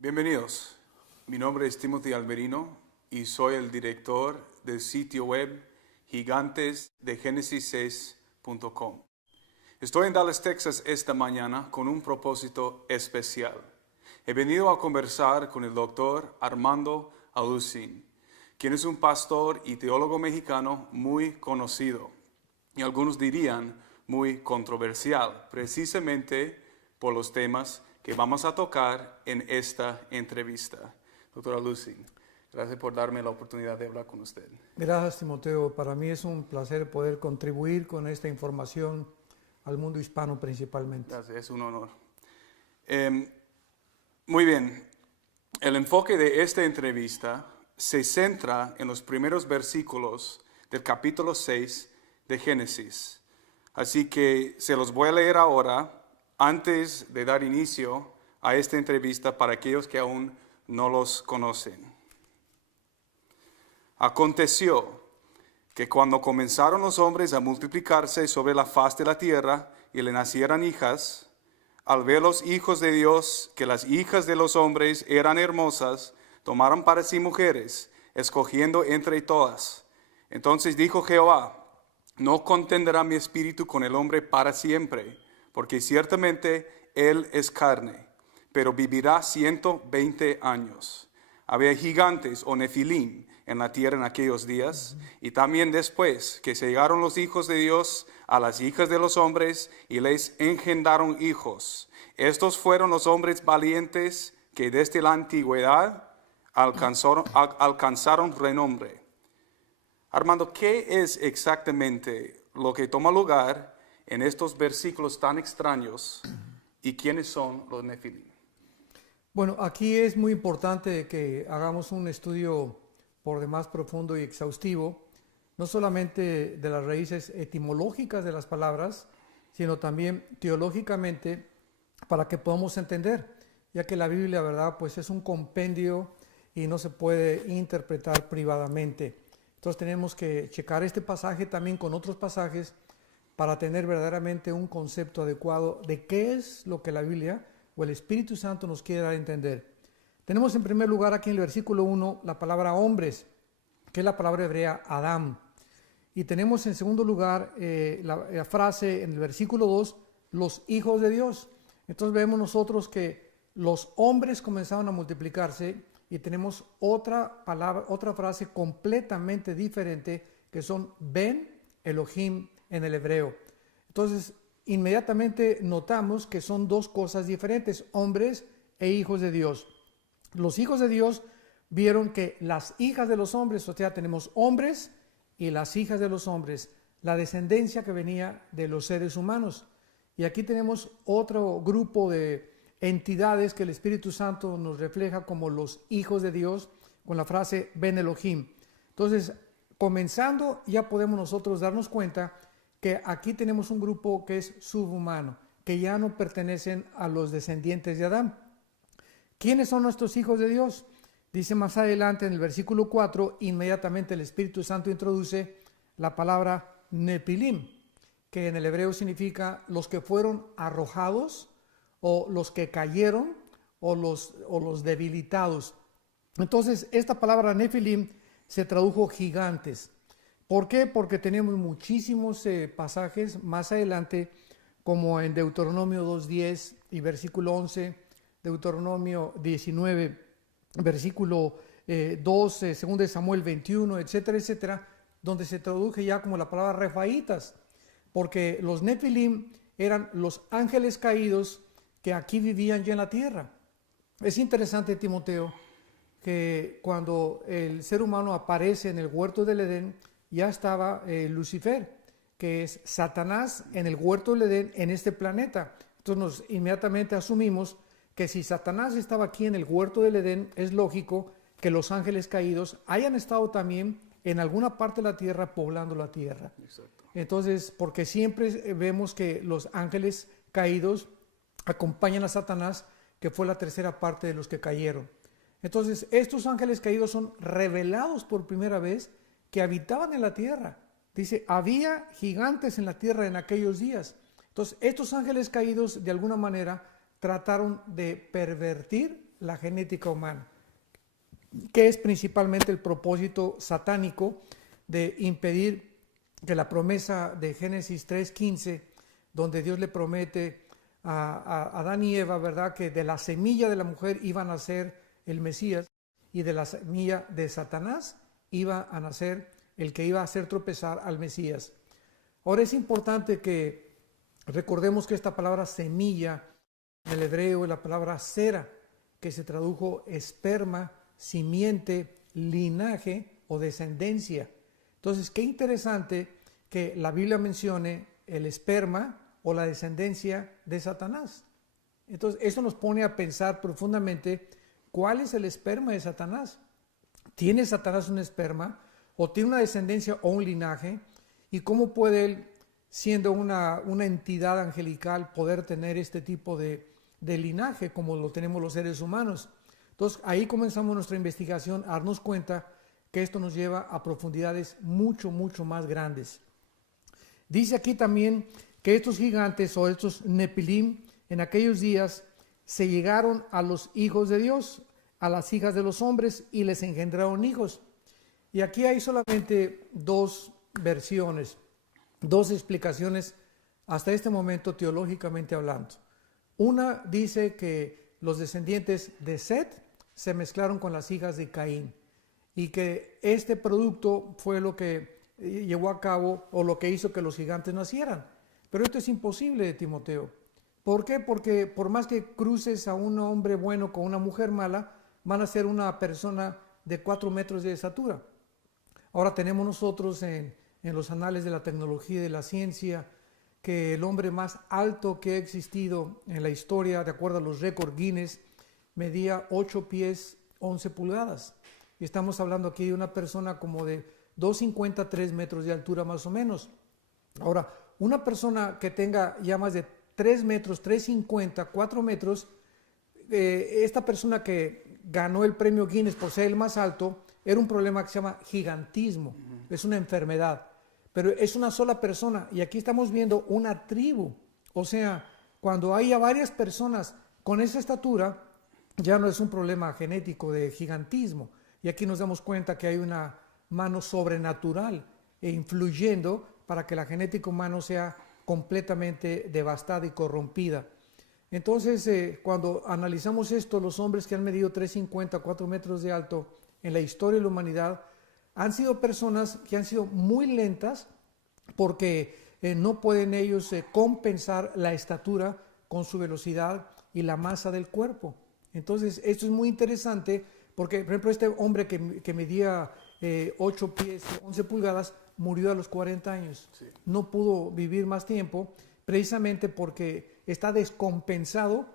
Bienvenidos, mi nombre es Timothy Alberino y soy el director del sitio web gigantesdegenesis6.com. Estoy en Dallas, Texas esta mañana con un propósito especial. He venido a conversar con el doctor Armando Alucin, quien es un pastor y teólogo mexicano muy conocido y algunos dirían muy controversial, precisamente por los temas que vamos a tocar en esta entrevista. Doctora Alucin, gracias por darme la oportunidad de hablar con usted. Gracias, Timoteo. Para mí es un placer poder contribuir con esta información al mundo hispano principalmente. Gracias, es un honor. Muy bien, el enfoque de esta entrevista se centra en los primeros versículos del capítulo 6 de Génesis. Así que se los voy a leer ahora antes de dar inicio a esta entrevista para aquellos que aún no los conocen. Aconteció que cuando comenzaron los hombres a multiplicarse sobre la faz de la tierra y le nacieran hijas, al ver los hijos de Dios que las hijas de los hombres eran hermosas, tomaron para sí mujeres, escogiendo entre todas. Entonces dijo Jehová: no contenderá mi espíritu con el hombre para siempre, porque ciertamente él es carne, pero vivirá 120 años. Había gigantes o nefilim en la tierra en aquellos días, y también después que se llegaron los hijos de Dios a las hijas de los hombres y les engendraron hijos. Estos fueron los hombres valientes que desde la antigüedad alcanzaron renombre. Armando, ¿qué es exactamente lo que toma lugar en estos versículos tan extraños y quiénes son los nefilim? Bueno, aquí es muy importante que hagamos un estudio por demás profundo y exhaustivo, no solamente de las raíces etimológicas de las palabras, sino también teológicamente para que podamos entender, ya que la Biblia, ¿verdad?, pues es un compendio y no se puede interpretar privadamente. Entonces tenemos que checar este pasaje también con otros pasajes para tener verdaderamente un concepto adecuado de qué es lo que la Biblia o el Espíritu Santo nos quiere dar a entender. Tenemos en primer lugar aquí en el versículo 1 la palabra hombres, que es la palabra hebrea Adam. Y tenemos en segundo lugar la frase en el versículo 2, los hijos de Dios. Entonces vemos nosotros que los hombres comenzaron a multiplicarse y tenemos otra palabra, otra frase completamente diferente que son Ben Elohim en el hebreo. Entonces inmediatamente notamos que son dos cosas diferentes, hombres e hijos de Dios. Los hijos de Dios vieron que las hijas de los hombres, o sea, tenemos hombres y las hijas de los hombres, la descendencia que venía de los seres humanos. Y aquí tenemos otro grupo de entidades que el Espíritu Santo nos refleja como los hijos de Dios con la frase Ben Elohim. Entonces, comenzando ya podemos nosotros darnos cuenta que aquí tenemos un grupo que es subhumano, que ya no pertenecen a los descendientes de Adán. ¿Quiénes son nuestros hijos de Dios? Dice más adelante en el versículo 4, inmediatamente el Espíritu Santo introduce la palabra Nefilim, que en el hebreo significa los que fueron arrojados o los que cayeron o los debilitados. Entonces esta palabra Nefilim se tradujo gigantes. ¿Por qué? Porque tenemos muchísimos pasajes más adelante, como en Deuteronomio 2:10 y versículo 11, Deuteronomio 19, versículo 12, 2 Samuel 21, etcétera, etcétera, donde se traduce ya como la palabra refaitas, porque los Nefilim eran los ángeles caídos que aquí vivían ya en la tierra. Es interesante, Timoteo, que cuando el ser humano aparece en el huerto del Edén, ya estaba Lucifer, que es Satanás en el huerto del Edén en este planeta. Entonces inmediatamente asumimos que si Satanás estaba aquí en el huerto del Edén, es lógico que los ángeles caídos hayan estado también en alguna parte de la tierra poblando la tierra. Exacto. Entonces, porque siempre vemos que los ángeles caídos acompañan a Satanás, que fue la tercera parte de los que cayeron. Entonces, estos ángeles caídos son revelados por primera vez que habitaban en la tierra. Dice, había gigantes en la tierra en aquellos días. Entonces, estos ángeles caídos de alguna manera trataron de pervertir la genética humana, que es principalmente el propósito satánico de impedir que la promesa de Génesis 3:15, donde Dios le promete a Adán y Eva, ¿verdad?, que de la semilla de la mujer iba a nacer el Mesías y de la semilla de Satanás iba a nacer el que iba a hacer tropezar al Mesías. Ahora es importante que recordemos que esta palabra semilla en el hebreo es la palabra sera, que se tradujo esperma, simiente, linaje o descendencia. Entonces, qué interesante que la Biblia mencione el esperma o la descendencia de Satanás. Entonces, eso nos pone a pensar profundamente cuál es el esperma de Satanás. ¿Tiene Satanás un esperma o tiene una descendencia o un linaje? ¿Y cómo puede él, siendo una entidad angelical, poder tener este tipo de linaje como lo tenemos los seres humanos? Entonces, ahí comenzamos nuestra investigación a darnos cuenta que esto nos lleva a profundidades mucho, mucho más grandes. Dice aquí también que estos gigantes o estos Nepilim en aquellos días se llegaron a los hijos de Dios, a las hijas de los hombres y les engendraron hijos. Y aquí hay solamente dos versiones, dos explicaciones hasta este momento teológicamente hablando. Una dice que los descendientes de Set se mezclaron con las hijas de Caín y que este producto fue lo que llevó a cabo o lo que hizo que los gigantes nacieran. Pero esto es imposible, Timoteo. ¿Por qué? Porque por más que cruces a un hombre bueno con una mujer mala, van a ser una persona de 4 metros de estatura. Ahora tenemos nosotros en los anales de la tecnología y de la ciencia que el hombre más alto que ha existido en la historia, de acuerdo a los récords Guinness, medía 8 pies 11 pulgadas. Y estamos hablando aquí de una persona como de 2,50, 3 metros de altura más o menos. Ahora, una persona que tenga ya más de 3 metros, 3,50, 4 metros, esta persona que ganó el premio Guinness por ser el más alto, era un problema que se llama gigantismo, es una enfermedad, pero es una sola persona y aquí estamos viendo una tribu, o sea, cuando haya varias personas con esa estatura, ya no es un problema genético de gigantismo y aquí nos damos cuenta que hay una mano sobrenatural influyendo para que la genética humana sea completamente devastada y corrompida. Entonces, cuando analizamos esto, los hombres que han medido 3,50, 4 metros de alto en la historia de la humanidad han sido personas que han sido muy lentas porque no pueden ellos compensar la estatura con su velocidad y la masa del cuerpo. Entonces, esto es muy interesante porque, por ejemplo, este hombre que medía 8 pies, 11 pulgadas, murió a los 40 años. Sí. No pudo vivir más tiempo precisamente porque está descompensado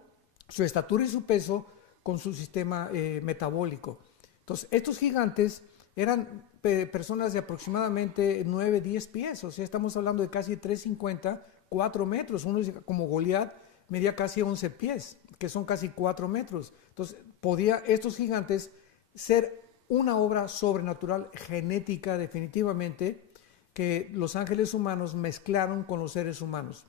su estatura y su peso con su sistema metabólico. Entonces, estos gigantes eran personas de aproximadamente 9, 10 pies, o sea, estamos hablando de casi 3,50, 4 metros. Uno como Goliat medía casi 11 pies, que son casi 4 metros. Entonces, podía estos gigantes ser una obra sobrenatural genética definitivamente que los ángeles humanos mezclaron con los seres humanos.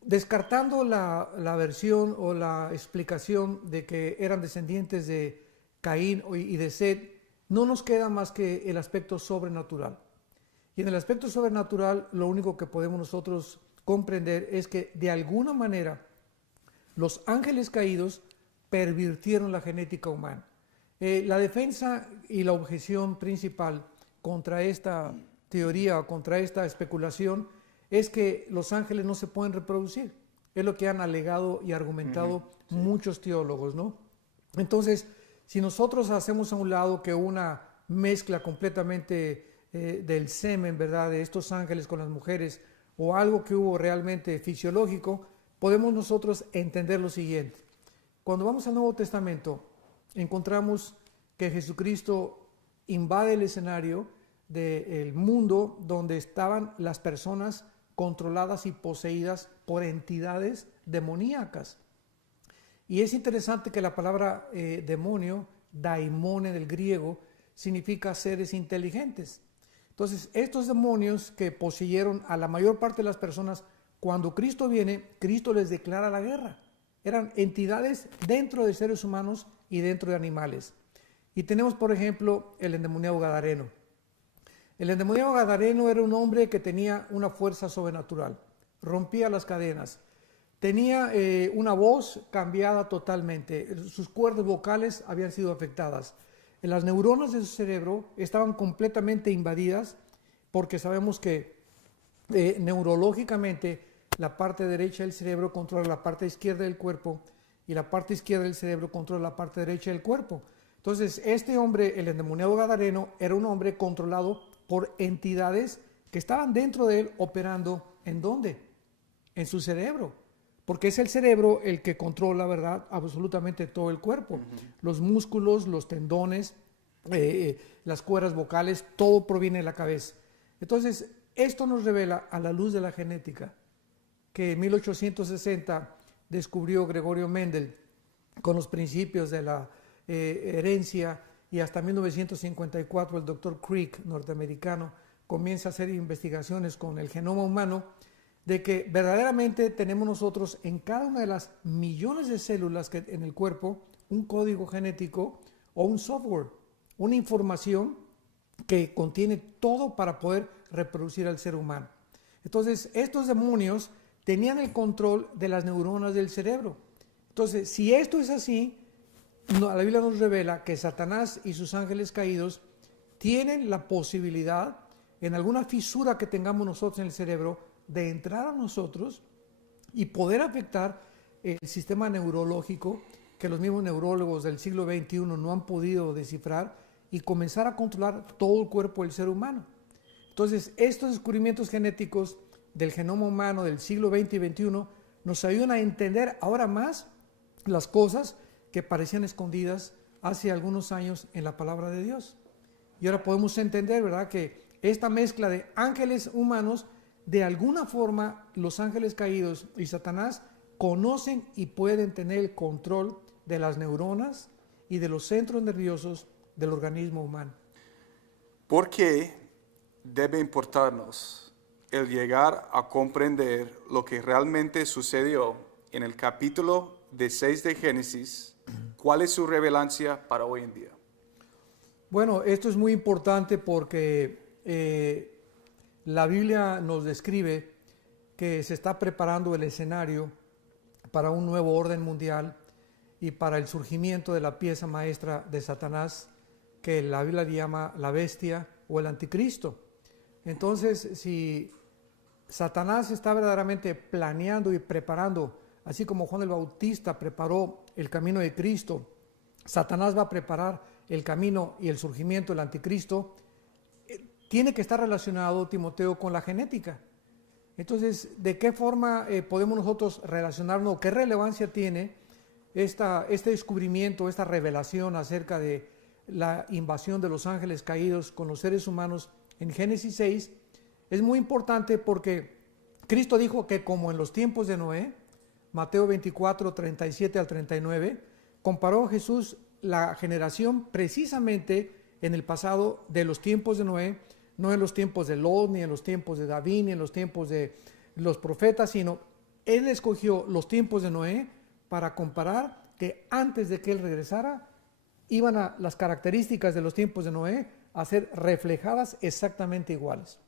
Descartando la versión o la explicación de que eran descendientes de Caín y de Set, no nos queda más que el aspecto sobrenatural. Y en el aspecto sobrenatural, lo único que podemos nosotros comprender es que de alguna manera los ángeles caídos pervirtieron la genética humana. La defensa y la objeción principal contra esta teoría o contra esta especulación es que los ángeles no se pueden reproducir. Es lo que han alegado y argumentado muchos teólogos, ¿no? Entonces, si nosotros hacemos a un lado que una mezcla completamente del semen, ¿verdad?, de estos ángeles con las mujeres, o algo que hubo realmente fisiológico, podemos nosotros entender lo siguiente. Cuando vamos al Nuevo Testamento, encontramos que Jesucristo invade el escenario del mundo donde estaban las personas controladas y poseídas por entidades demoníacas. Y es interesante que la palabra demonio, daimone del griego, significa seres inteligentes. Entonces, estos demonios que poseyeron a la mayor parte de las personas, cuando Cristo viene, Cristo les declara la guerra. Eran entidades dentro de seres humanos y dentro de animales. Y tenemos, por ejemplo, el endemoniado gadareno. El endemoniado gadareno era un hombre que tenía una fuerza sobrenatural, rompía las cadenas, tenía una voz cambiada totalmente, sus cuerdas vocales habían sido afectadas. Las neuronas de su cerebro estaban completamente invadidas porque sabemos que neurológicamente la parte derecha del cerebro controla la parte izquierda del cuerpo y la parte izquierda del cerebro controla la parte derecha del cuerpo. Entonces, este hombre, el endemoniado gadareno, era un hombre controlado por entidades que estaban dentro de él operando. ¿En dónde? En su cerebro. Porque es el cerebro el que controla, ¿verdad?, absolutamente todo el cuerpo. Los músculos, los tendones, las cuerdas vocales, todo proviene de la cabeza. Entonces, esto nos revela a la luz de la genética que en 1860 descubrió Gregorio Mendel con los principios de la herencia, y hasta 1954 el doctor Crick, norteamericano, comienza a hacer investigaciones con el genoma humano, de que verdaderamente tenemos nosotros en cada una de las millones de células que en el cuerpo un código genético o un software, una información que contiene todo para poder reproducir al ser humano. Entonces, estos demonios tenían el control de las neuronas del cerebro. Entonces, si esto es así, la Biblia nos revela que Satanás y sus ángeles caídos tienen la posibilidad, en alguna fisura que tengamos nosotros en el cerebro, de entrar a nosotros y poder afectar el sistema neurológico que los mismos neurólogos del siglo XXI no han podido descifrar y comenzar a controlar todo el cuerpo del ser humano. Entonces, estos descubrimientos genéticos del genoma humano del siglo XX y XXI nos ayudan a entender ahora más las cosas que parecían escondidas hace algunos años en la palabra de Dios. Y ahora podemos entender, ¿verdad?, que esta mezcla de ángeles humanos, de alguna forma los ángeles caídos y Satanás conocen y pueden tener el control de las neuronas y de los centros nerviosos del organismo humano. ¿Por qué debe importarnos el llegar a comprender lo que realmente sucedió en el capítulo 6 de Génesis? ¿Cuál es su relevancia para hoy en día? Bueno, esto es muy importante porque la Biblia nos describe que se está preparando el escenario para un nuevo orden mundial y para el surgimiento de la pieza maestra de Satanás, que la Biblia llama la bestia o el anticristo. Entonces, si Satanás está verdaderamente planeando y preparando, así como Juan el Bautista preparó el camino de Cristo, Satanás va a preparar el camino y el surgimiento del anticristo. Tiene que estar relacionado, Timoteo, con la genética. Entonces, ¿de qué forma podemos nosotros relacionarnos? ¿Qué relevancia tiene este descubrimiento, esta revelación acerca de la invasión de los ángeles caídos con los seres humanos en Génesis 6? Es muy importante porque Cristo dijo que como en los tiempos de Noé, Mateo 24, 37 al 39, comparó Jesús la generación precisamente en el pasado de los tiempos de Noé, no en los tiempos de Lot, ni en los tiempos de David, ni en los tiempos de los profetas, sino Él escogió los tiempos de Noé para comparar que antes de que Él regresara, iban a las características de los tiempos de Noé a ser reflejadas exactamente iguales.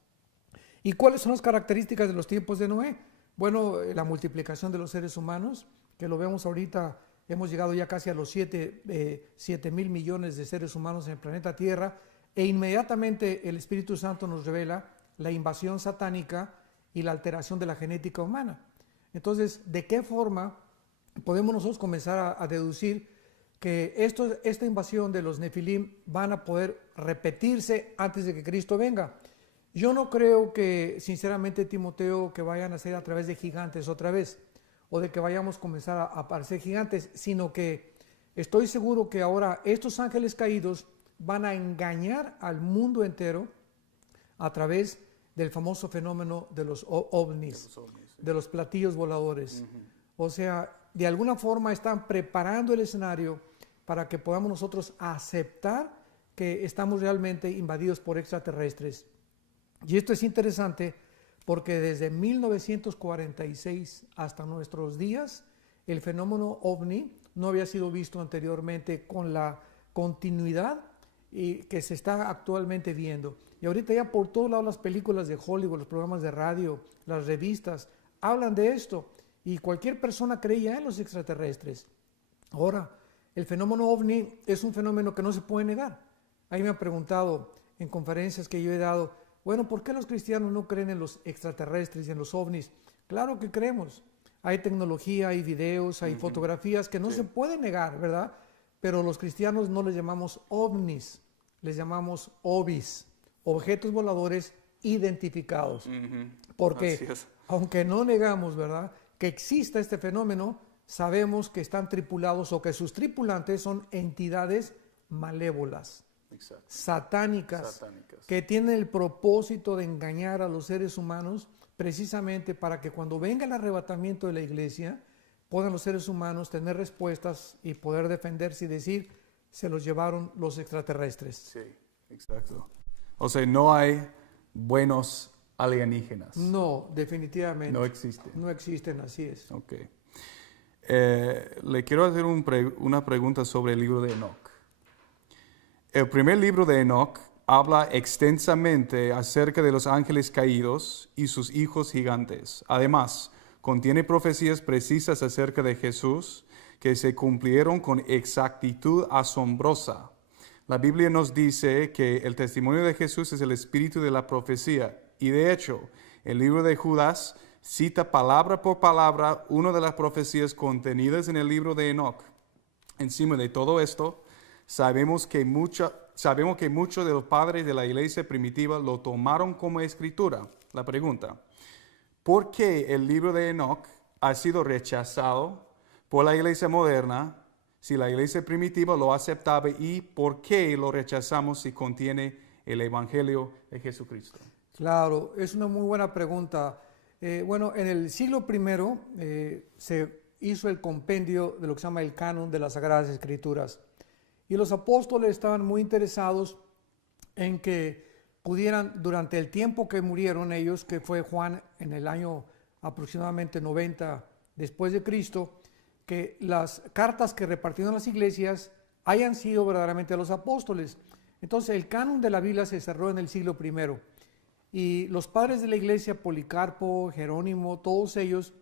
¿Y cuáles son las características de los tiempos de Noé? Bueno, la multiplicación de los seres humanos, que lo vemos ahorita, hemos llegado ya casi a los 7,000 millones de seres humanos en el planeta Tierra, e inmediatamente el Espíritu Santo nos revela la invasión satánica y la alteración de la genética humana. Entonces, ¿de qué forma podemos nosotros comenzar a deducir que esta invasión de los Nefilim van a poder repetirse antes de que Cristo venga? Yo no creo que, sinceramente, Timoteo, que vayan a ser a través de gigantes otra vez, o de que vayamos a comenzar a aparecer gigantes, sino que estoy seguro que ahora estos ángeles caídos van a engañar al mundo entero a través del famoso fenómeno de los ovnis, de los platillos voladores. O sea, de alguna forma están preparando el escenario para que podamos nosotros aceptar que estamos realmente invadidos por extraterrestres. Y esto es interesante porque desde 1946 hasta nuestros días el fenómeno ovni no había sido visto anteriormente con la continuidad y que se está actualmente viendo. Y ahorita ya por todos lados las películas de Hollywood, los programas de radio, las revistas, hablan de esto. Y cualquier persona cree ya en los extraterrestres. Ahora, el fenómeno ovni es un fenómeno que no se puede negar. Ahí me han preguntado en conferencias que yo he dado, bueno, ¿por qué los cristianos no creen en los extraterrestres y en los ovnis? Claro que creemos. Hay tecnología, hay videos, hay fotografías que no se pueden negar, ¿verdad? Pero los cristianos no les llamamos ovnis, les llamamos obis, objetos voladores identificados. Porque aunque no negamos, ¿verdad?, que exista este fenómeno, sabemos que están tripulados o que sus tripulantes son entidades malévolas, satánicas, que tienen el propósito de engañar a los seres humanos precisamente para que cuando venga el arrebatamiento de la iglesia, puedan los seres humanos tener respuestas y poder defenderse y decir, se los llevaron los extraterrestres. Sí, exacto. O sea, no hay buenos alienígenas. No, definitivamente. No existen. No existen, así es. Ok. Le quiero hacer una pregunta sobre el libro de Enoch. El primer libro de Enoch habla extensamente acerca de los ángeles caídos y sus hijos gigantes. Además, contiene profecías precisas acerca de Jesús que se cumplieron con exactitud asombrosa. La Biblia nos dice que el testimonio de Jesús es el espíritu de la profecía. Y de hecho, el libro de Judas cita palabra por palabra una de las profecías contenidas en el libro de Enoch. Encima de todo esto, sabemos que muchos de los padres de la iglesia primitiva lo tomaron como escritura. La pregunta, ¿por qué el libro de Enoch ha sido rechazado por la iglesia moderna si la iglesia primitiva lo aceptaba, y por qué lo rechazamos si contiene el evangelio de Jesucristo? Claro, es una muy buena pregunta. Bueno, en el siglo I se hizo el compendio de lo que se llama el canon de las Sagradas Escrituras. Y los apóstoles estaban muy interesados en que pudieran, durante el tiempo que murieron ellos, que fue Juan en el año aproximadamente 90 después de Cristo, que las cartas que repartieron las iglesias hayan sido verdaderamente a los apóstoles. Entonces el canon de la Biblia se cerró en el siglo I. Y los padres de la iglesia, Policarpo, Jerónimo, todos ellos,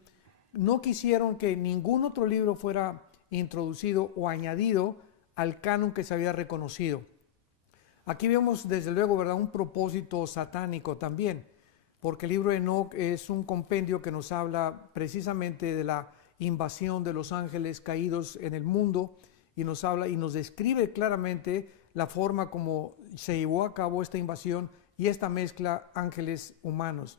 no quisieron que ningún otro libro fuera introducido o añadido al canon que se había reconocido. Aquí vemos desde luego, ¿verdad?, un propósito satánico también, porque el libro de Enoch es un compendio que nos habla precisamente de la invasión de los ángeles caídos en el mundo, y nos habla y nos describe claramente la forma como se llevó a cabo esta invasión y esta mezcla ángeles humanos.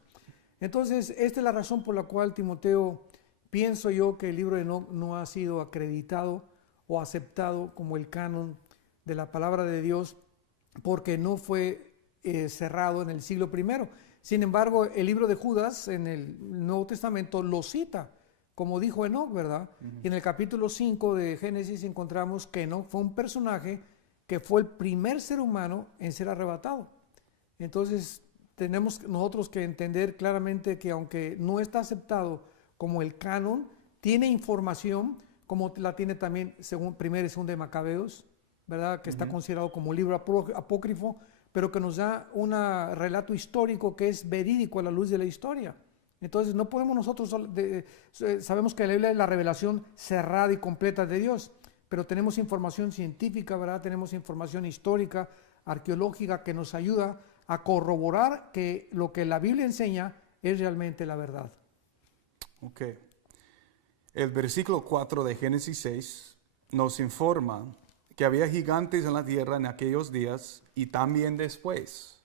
Entonces, esta es la razón por la cual, Timoteo, pienso yo que el libro de Enoch no ha sido acreditado o aceptado como el canon de la palabra de Dios, porque no fue cerrado en el siglo I. Sin embargo, el libro de Judas en el Nuevo Testamento lo cita, como dijo Enoch, ¿verdad? Y en el capítulo 5 de Génesis encontramos que Enoch fue un personaje que fue el primer ser humano en ser arrebatado. Entonces, tenemos nosotros que entender claramente que aunque no está aceptado como el canon, tiene información, como la tiene también según 1 y 2 de Macabeos, ¿verdad?, que está considerado como libro apócrifo, pero que nos da un relato histórico que es verídico a la luz de la historia. Entonces no podemos nosotros, sabemos que la Biblia es la revelación cerrada y completa de Dios, pero tenemos información científica, ¿verdad?, tenemos información histórica, arqueológica, que nos ayuda a corroborar que lo que la Biblia enseña es realmente la verdad. Ok. El versículo 4 de Génesis 6 nos informa que había gigantes en la tierra en aquellos días y también después.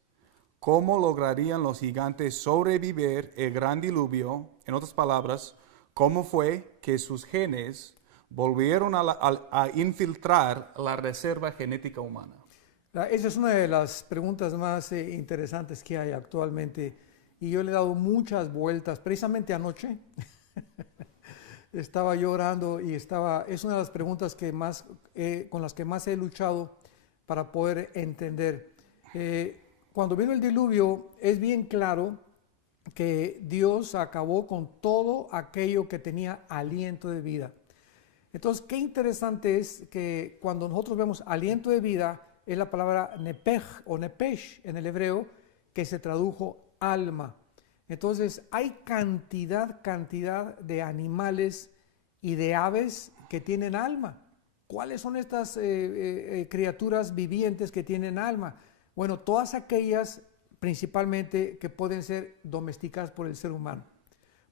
¿Cómo lograrían los gigantes sobrevivir el gran diluvio? En otras palabras, ¿cómo fue que sus genes volvieron a infiltrar la reserva genética humana? Esa es una de las preguntas más interesantes que hay actualmente, y yo le he dado muchas vueltas. Precisamente anoche estaba yo orando y es una de las preguntas que con las que más he luchado para poder entender. Cuando vino el diluvio, es bien claro que Dios acabó con todo aquello que tenía aliento de vida. Entonces, qué interesante es que cuando nosotros vemos aliento de vida, es la palabra nepej o nepesh en el hebreo, que se tradujo alma. Entonces, hay cantidad de animales y de aves que tienen alma. ¿Cuáles son estas criaturas vivientes que tienen alma? Bueno, todas aquellas principalmente que pueden ser domesticadas por el ser humano.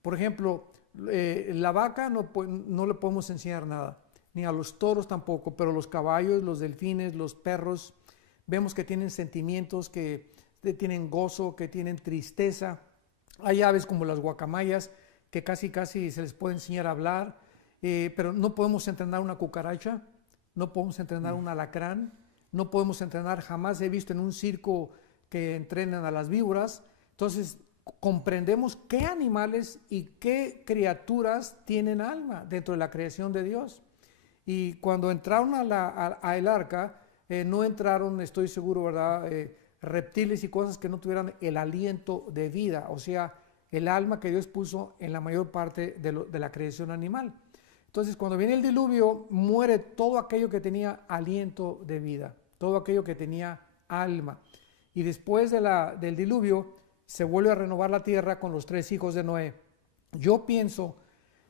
Por ejemplo, la vaca no le podemos enseñar nada, ni a los toros tampoco, pero los caballos, los delfines, los perros, vemos que tienen sentimientos, que tienen gozo, que tienen tristeza. Hay aves como las guacamayas que casi se les puede enseñar a hablar, pero no podemos entrenar una cucaracha, no podemos entrenar un alacrán, no podemos entrenar, jamás he visto en un circo que entrenan a las víboras. Entonces comprendemos qué animales y qué criaturas tienen alma dentro de la creación de Dios. Y cuando entraron a el arca, no entraron, estoy seguro, ¿verdad?, reptiles y cosas que no tuvieran el aliento de vida, o sea, el alma que Dios puso en la mayor parte de la creación animal. Entonces, cuando viene el diluvio, muere todo aquello que tenía aliento de vida, todo aquello que tenía alma. Y después del diluvio, se vuelve a renovar la tierra con los 3 hijos de Noé. Yo pienso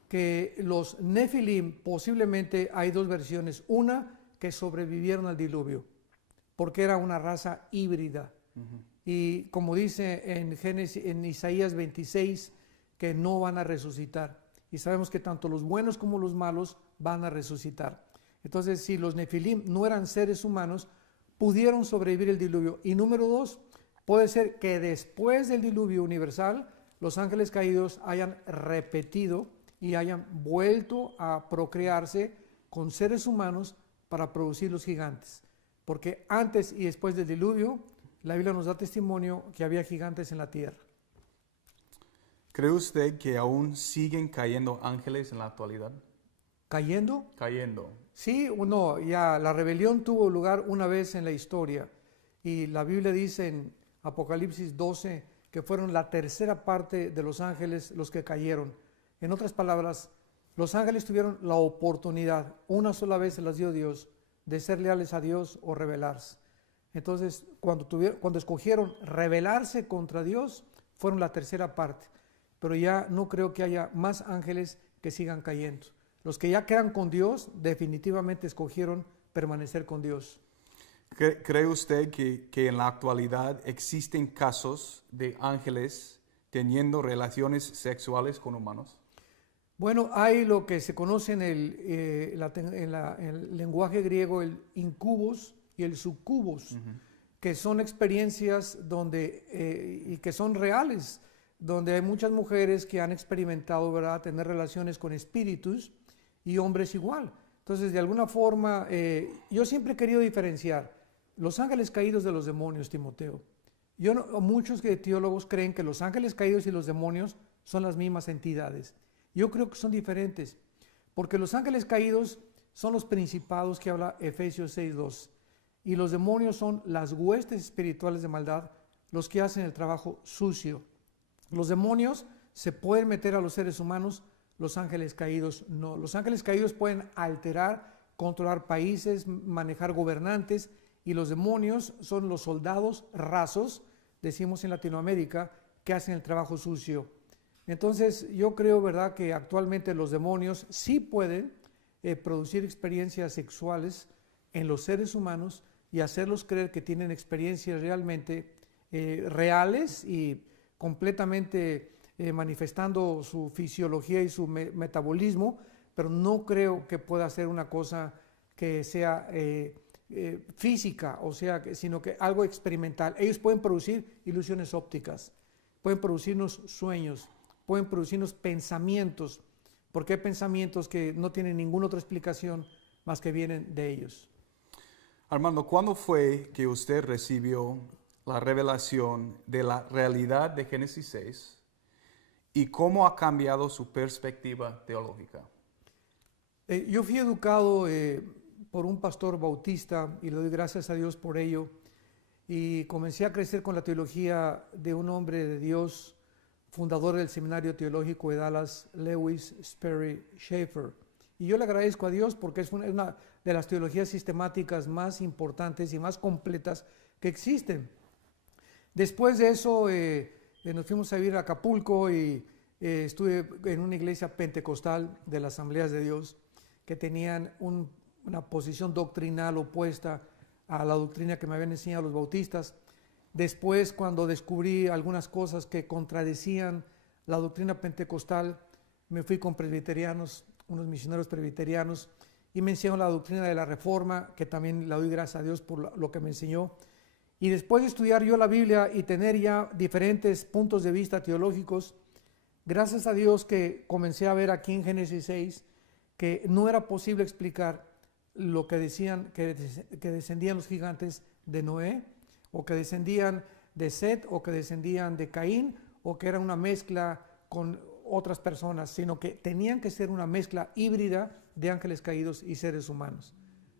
que los Nefilim, posiblemente hay 2 versiones. Una, que sobrevivieron al diluvio, porque era una raza híbrida. Y como dice en Isaías 26, que no van a resucitar. Y sabemos que tanto los buenos como los malos van a resucitar. Entonces, si los Nefilim no eran seres humanos, pudieron sobrevivir el diluvio. Y número 2, puede ser que después del diluvio universal, los ángeles caídos hayan repetido y hayan vuelto a procrearse con seres humanos para producir los gigantes. Porque antes y después del diluvio, la Biblia nos da testimonio que había gigantes en la tierra. ¿Cree usted que aún siguen cayendo ángeles en la actualidad? ¿Cayendo? Cayendo. Sí o no, ya la rebelión tuvo lugar una vez en la historia. Y la Biblia dice en Apocalipsis 12 que fueron la tercera parte de los ángeles los que cayeron. En otras palabras, los ángeles tuvieron la oportunidad, una sola vez se las dio Dios, de ser leales a Dios o rebelarse. Entonces, cuando escogieron rebelarse contra Dios, fueron la tercera parte. Pero ya no creo que haya más ángeles que sigan cayendo. Los que ya quedan con Dios, definitivamente escogieron permanecer con Dios. ¿Cree usted que en la actualidad existen casos de ángeles teniendo relaciones sexuales con humanos? Bueno, hay lo que se conoce en el lenguaje griego, el incubus y el succubus, que son experiencias y que son reales, donde hay muchas mujeres que han experimentado, ¿verdad?, tener relaciones con espíritus y hombres igual. Entonces, de alguna forma, yo siempre he querido diferenciar los ángeles caídos de los demonios, Timoteo. Muchos teólogos creen que los ángeles caídos y los demonios son las mismas entidades. Yo creo que son diferentes, porque los ángeles caídos son los principados que habla Efesios 6:2, y los demonios son las huestes espirituales de maldad, los que hacen el trabajo sucio. Los demonios se pueden meter a los seres humanos, los ángeles caídos no. Los ángeles caídos pueden alterar, controlar países, manejar gobernantes, y los demonios son los soldados rasos, decimos en Latinoamérica, que hacen el trabajo sucio. Entonces yo creo, ¿verdad?, que actualmente los demonios sí pueden producir experiencias sexuales en los seres humanos y hacerlos creer que tienen experiencias realmente reales y completamente manifestando su fisiología y su metabolismo, pero no creo que pueda ser una cosa que sea física, o sea, sino que algo experimental. Ellos pueden producir ilusiones ópticas, pueden producirnos sueños, pueden producirnos pensamientos, porque hay pensamientos que no tienen ninguna otra explicación más que vienen de ellos. Armando, ¿cuándo fue que usted recibió la revelación de la realidad de Génesis 6 y cómo ha cambiado su perspectiva teológica? Yo fui educado por un pastor bautista y le doy gracias a Dios por ello, y comencé a crecer con la teología de un hombre de Dios, fundador del Seminario Teológico de Dallas, Lewis Sperry Chafer. Y yo le agradezco a Dios porque es una de las teologías sistemáticas más importantes y más completas que existen. Después de eso nos fuimos a vivir a Acapulco y estuve en una iglesia pentecostal de las Asambleas de Dios que tenían una posición doctrinal opuesta a la doctrina que me habían enseñado los bautistas. Después, cuando descubrí algunas cosas que contradecían la doctrina pentecostal, me fui con presbiterianos, unos misioneros presbiterianos, y me enseñaron la doctrina de la Reforma, que también le doy gracias a Dios por lo que me enseñó. Y después de estudiar yo la Biblia y tener ya diferentes puntos de vista teológicos, gracias a Dios que comencé a ver aquí en Génesis 6 que no era posible explicar lo que decían que descendían los gigantes de Noé, o que descendían de Set, o que descendían de Caín, o que era una mezcla con otras personas, sino que tenían que ser una mezcla híbrida de ángeles caídos y seres humanos.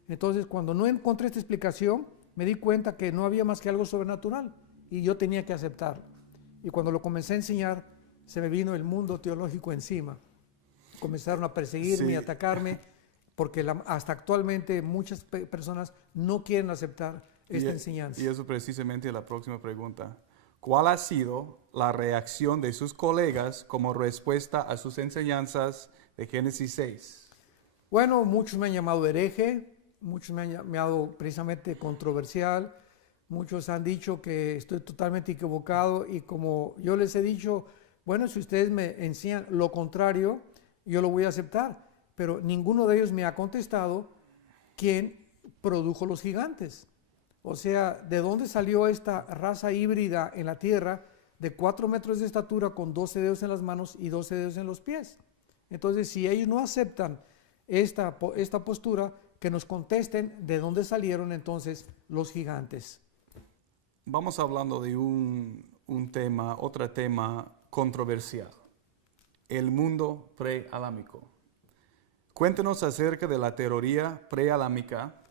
Entonces, cuando no encontré esta explicación, me di cuenta que no había más que algo sobrenatural y yo tenía que aceptarlo. Y cuando lo comencé a enseñar, se me vino el mundo teológico encima. Comenzaron a perseguirme y atacarme, porque hasta actualmente muchas personas no quieren aceptar esta enseñanza. Y eso precisamente la próxima pregunta. ¿Cuál ha sido la reacción de sus colegas como respuesta a sus enseñanzas de Génesis 6? Bueno, muchos me han llamado hereje, muchos me han llamado precisamente controversial, muchos han dicho que estoy totalmente equivocado y como yo les he dicho, bueno, si ustedes me enseñan lo contrario, yo lo voy a aceptar, pero ninguno de ellos me ha contestado quién produjo los gigantes. O sea, ¿de dónde salió esta raza híbrida en la tierra de 4 metros de estatura con 12 dedos en las manos y 12 dedos en los pies? Entonces, si ellos no aceptan esta postura, que nos contesten de dónde salieron entonces los gigantes. Vamos hablando de otro tema controversial. El mundo preadámico. Cuéntenos acerca de la teoría preadámica.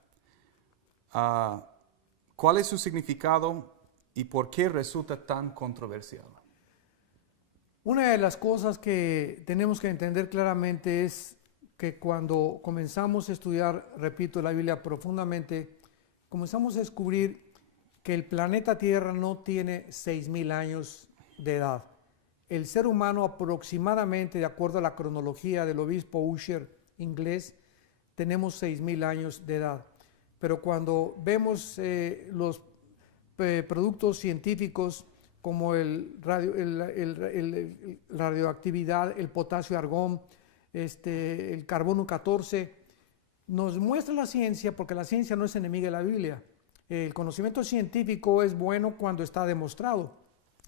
¿Cuál es su significado y por qué resulta tan controversial? Una de las cosas que tenemos que entender claramente es que cuando comenzamos a estudiar, repito, la Biblia profundamente, comenzamos a descubrir que el planeta Tierra no tiene 6,000 años de edad. El ser humano aproximadamente, de acuerdo a la cronología del obispo Ussher inglés, tenemos 6,000 años de edad. Pero cuando vemos los productos científicos como la radioactividad, el potasio argón, el carbono 14, nos muestra la ciencia, porque la ciencia no es enemiga de la Biblia. El conocimiento científico es bueno cuando está demostrado,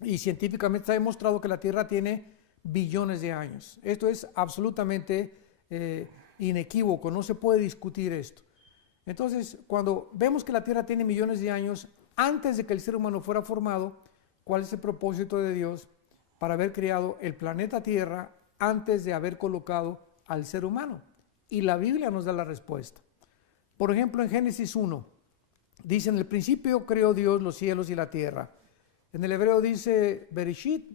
y científicamente está demostrado que la Tierra tiene billones de años. Esto es absolutamente inequívoco, no se puede discutir esto. Entonces, cuando vemos que la Tierra tiene millones de años, antes de que el ser humano fuera formado, ¿cuál es el propósito de Dios para haber creado el planeta Tierra antes de haber colocado al ser humano? Y la Biblia nos da la respuesta. Por ejemplo, en Génesis 1, dice: en el principio creó Dios los cielos y la tierra. En el hebreo dice Bereshit,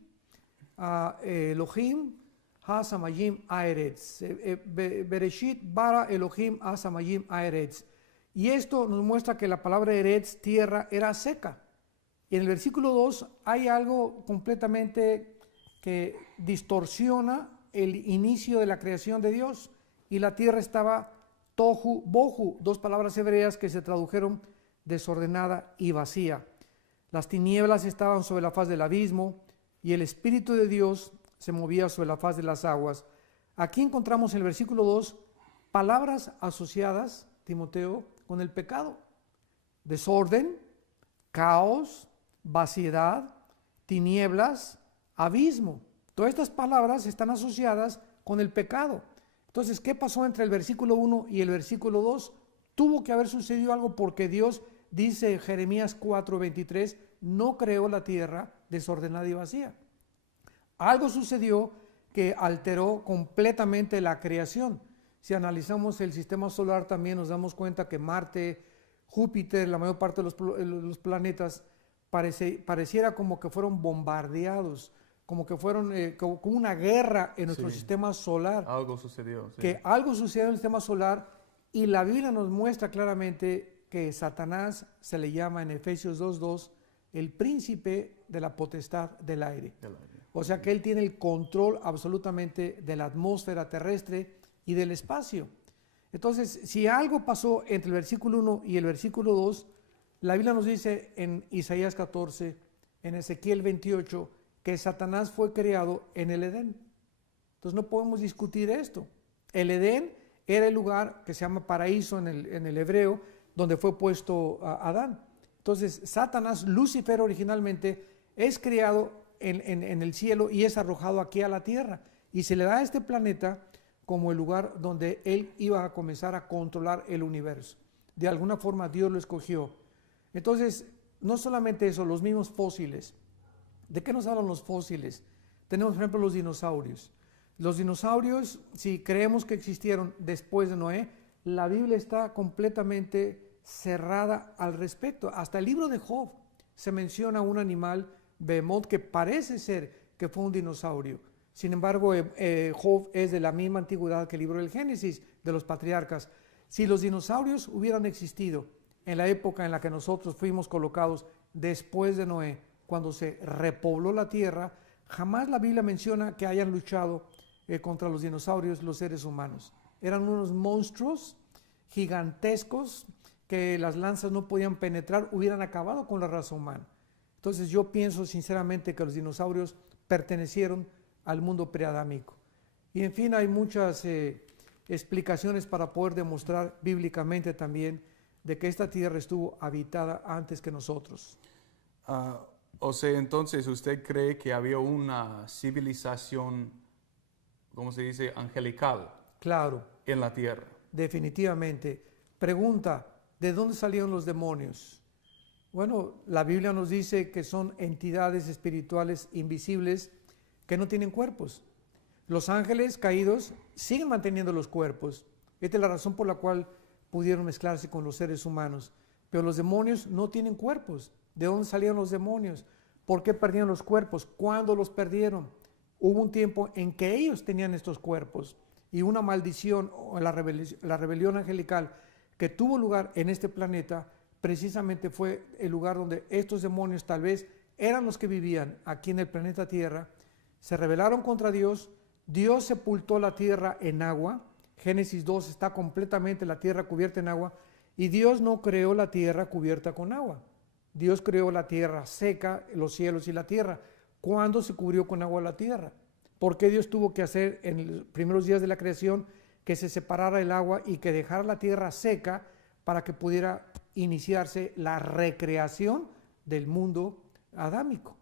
Elohim ha-samayim haaretz. Bereshit bara Elohim ha-samayim haaretz. Y esto nos muestra que la palabra eretz, tierra, era seca. Y en el versículo 2 hay algo completamente que distorsiona el inicio de la creación de Dios. Y la tierra estaba tohu bohu, dos palabras hebreas que se tradujeron desordenada y vacía. Las tinieblas estaban sobre la faz del abismo y el Espíritu de Dios se movía sobre la faz de las aguas. Aquí encontramos en el versículo 2 palabras asociadas, Timoteo, con el pecado: desorden, caos, vaciedad, tinieblas, abismo. Todas estas palabras están asociadas con el pecado. Entonces, ¿qué pasó entre el versículo 1 y el versículo 2? Tuvo que haber sucedido algo, porque Dios dice en Jeremías 4:23, no creó la tierra desordenada y vacía. Algo sucedió que alteró completamente la creación. Si analizamos el sistema solar, también nos damos cuenta que Marte, Júpiter, la mayor parte de los planetas, pareciera como que fueron bombardeados como que fueron como una guerra en nuestro Sí. sistema solar, Algo sucedió. Sí. que algo sucedió en el sistema solar y la Biblia nos muestra claramente que Satanás se le llama en Efesios 2:2 el príncipe de la potestad del aire. O sea que él tiene el control absolutamente de la atmósfera terrestre y del espacio. Entonces, si algo pasó entre el versículo 1 y el versículo 2, la Biblia nos dice en Isaías 14, en Ezequiel 28, que Satanás fue creado en el Edén. Entonces no podemos discutir esto. El Edén era el lugar que se llama paraíso en el hebreo, donde fue puesto Adán. Entonces Satanás, Lucifer originalmente, es creado en el cielo y es arrojado aquí a la tierra. Y se le da a este planeta como el lugar donde él iba a comenzar a controlar el universo. De alguna forma Dios lo escogió. Entonces, no solamente eso, los mismos fósiles. ¿De qué nos hablan los fósiles? Tenemos, por ejemplo, los dinosaurios. Los dinosaurios, si creemos que existieron después de Noé, la Biblia está completamente cerrada al respecto. Hasta el libro de Job se menciona un animal, Behemoth, que parece ser que fue un dinosaurio. Sin embargo, Job es de la misma antigüedad que el libro del Génesis, de los patriarcas. Si los dinosaurios hubieran existido en la época en la que nosotros fuimos colocados después de Noé, cuando se repobló la tierra, jamás la Biblia menciona que hayan luchado contra los dinosaurios los seres humanos. Eran unos monstruos gigantescos que las lanzas no podían penetrar, hubieran acabado con la raza humana. Entonces yo pienso sinceramente que los dinosaurios pertenecieron al mundo preadámico. Y en fin, hay muchas explicaciones para poder demostrar bíblicamente también de que esta tierra estuvo habitada antes que nosotros. O sea, entonces, ¿usted cree que había una civilización, ¿cómo se dice?, angelical Claro, en la tierra? definitivamente. Pregunta, ¿de dónde salieron los demonios? Bueno, la Biblia nos dice que son entidades espirituales invisibles que no tienen cuerpos. Los ángeles caídos siguen manteniendo los cuerpos. Esta es la razón por la cual pudieron mezclarse con los seres humanos. Pero los demonios no tienen cuerpos. ¿De dónde salieron los demonios? ¿Por qué perdieron los cuerpos? ¿Cuándo los perdieron? Hubo un tiempo en que ellos tenían estos cuerpos y una maldición o la rebelión angelical que tuvo lugar en este planeta precisamente fue el lugar donde estos demonios tal vez eran los que vivían aquí en el planeta Tierra, se rebelaron contra Dios, Dios sepultó la tierra en agua, Génesis 2 está completamente la tierra cubierta en agua y Dios no creó la tierra cubierta con agua. Dios creó la tierra seca, los cielos y la tierra. ¿Cuándo se cubrió con agua la tierra? ¿Por qué Dios tuvo que hacer en los primeros días de la creación que se separara el agua y que dejara la tierra seca para que pudiera iniciarse la recreación del mundo adámico?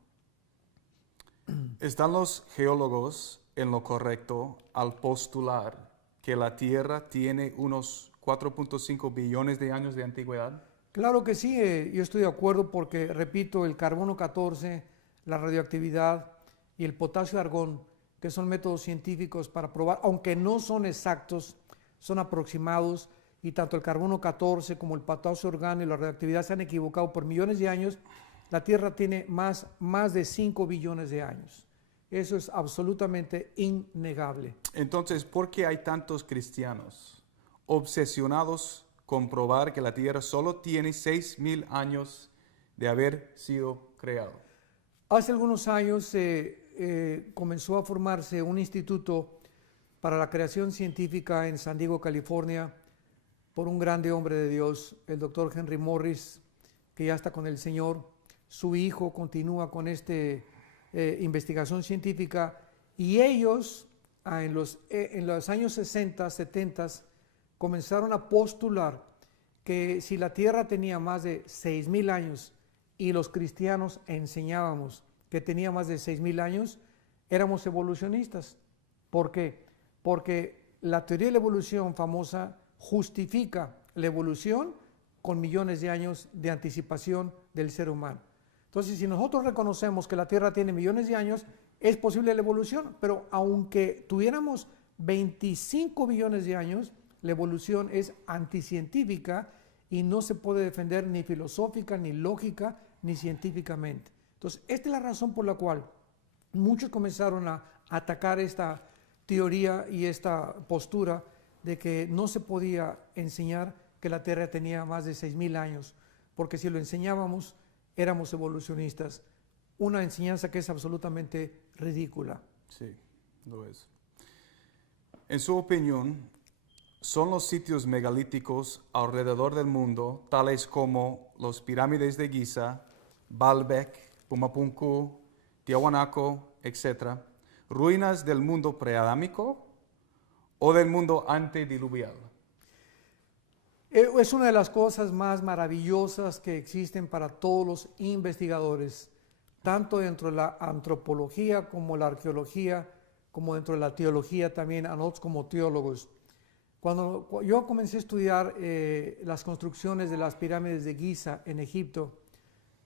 ¿Están los geólogos en lo correcto al postular que la Tierra tiene unos 4.5 billones de años de antigüedad? Claro que sí, yo estoy de acuerdo porque, repito, el carbono 14, la radioactividad y el potasio argón, que son métodos científicos para probar, aunque no son exactos, son aproximados, y tanto el carbono 14 como el potasio organo y la radioactividad se han equivocado por millones de años. La Tierra tiene más de 5 billones de años. Eso es absolutamente innegable. Entonces, ¿por qué hay tantos cristianos obsesionados con probar que la Tierra solo tiene 6,000 años de haber sido creado? Hace algunos años comenzó a formarse un instituto para la creación científica en San Diego, California, por un grande hombre de Dios, el doctor Henry Morris, que ya está con el Señor. Su hijo continúa con esta investigación científica y ellos en los años 60, 70 comenzaron a postular que si la Tierra tenía más de 6,000 años y los cristianos enseñábamos que tenía más de 6,000 años, éramos evolucionistas. ¿Por qué? Porque la teoría de la evolución famosa justifica la evolución con millones de años de anticipación del ser humano. Entonces, si nosotros reconocemos que la Tierra tiene millones de años, es posible la evolución, pero aunque tuviéramos 25 billones de años, la evolución es anticientífica y no se puede defender ni filosófica, ni lógica, ni científicamente. Entonces, esta es la razón por la cual muchos comenzaron a atacar esta teoría y esta postura de que no se podía enseñar que la Tierra tenía más de 6,000 años, porque si lo enseñábamos éramos evolucionistas. Una enseñanza que es absolutamente ridícula. Sí, lo es. En su opinión, ¿son los sitios megalíticos alrededor del mundo, tales como las pirámides de Giza, Baalbek, Pumapunku, Tiahuanaco, etcétera, ruinas del mundo preadámico o del mundo antediluvial? Es una de las cosas más maravillosas que existen para todos los investigadores, tanto dentro de la antropología como la arqueología, como dentro de la teología también, a nosotros como teólogos. Cuando yo comencé a estudiar las construcciones de las pirámides de Giza en Egipto,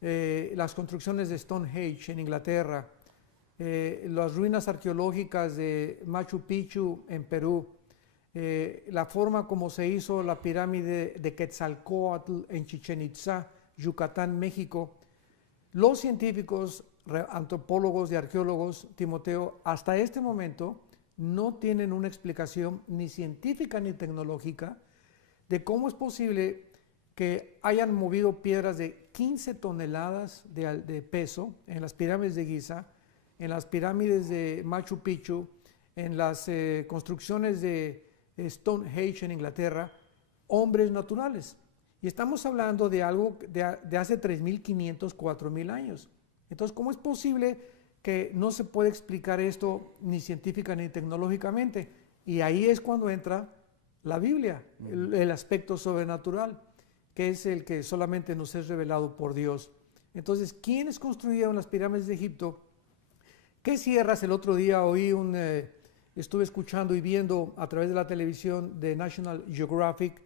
las construcciones de Stonehenge en Inglaterra, las ruinas arqueológicas de Machu Picchu en Perú, la forma como se hizo la pirámide de Quetzalcóatl en Chichén Itzá, Yucatán, México, los científicos, antropólogos y arqueólogos, Timoteo, hasta este momento no tienen una explicación ni científica ni tecnológica de cómo es posible que hayan movido piedras de 15 toneladas de peso en las pirámides de Giza, en las pirámides de Machu Picchu, en las construcciones de Stonehenge en Inglaterra, hombres naturales. Y estamos hablando de algo de hace 3,500, 4,000 años. Entonces, ¿cómo es posible que no se puede explicar esto ni científica ni tecnológicamente? Y ahí es cuando entra la Biblia, el aspecto sobrenatural, que es el que solamente nos es revelado por Dios. Entonces, ¿quiénes construyeron las pirámides de Egipto? ¿Qué sierras? El otro día estuve escuchando y viendo a través de la televisión de National Geographic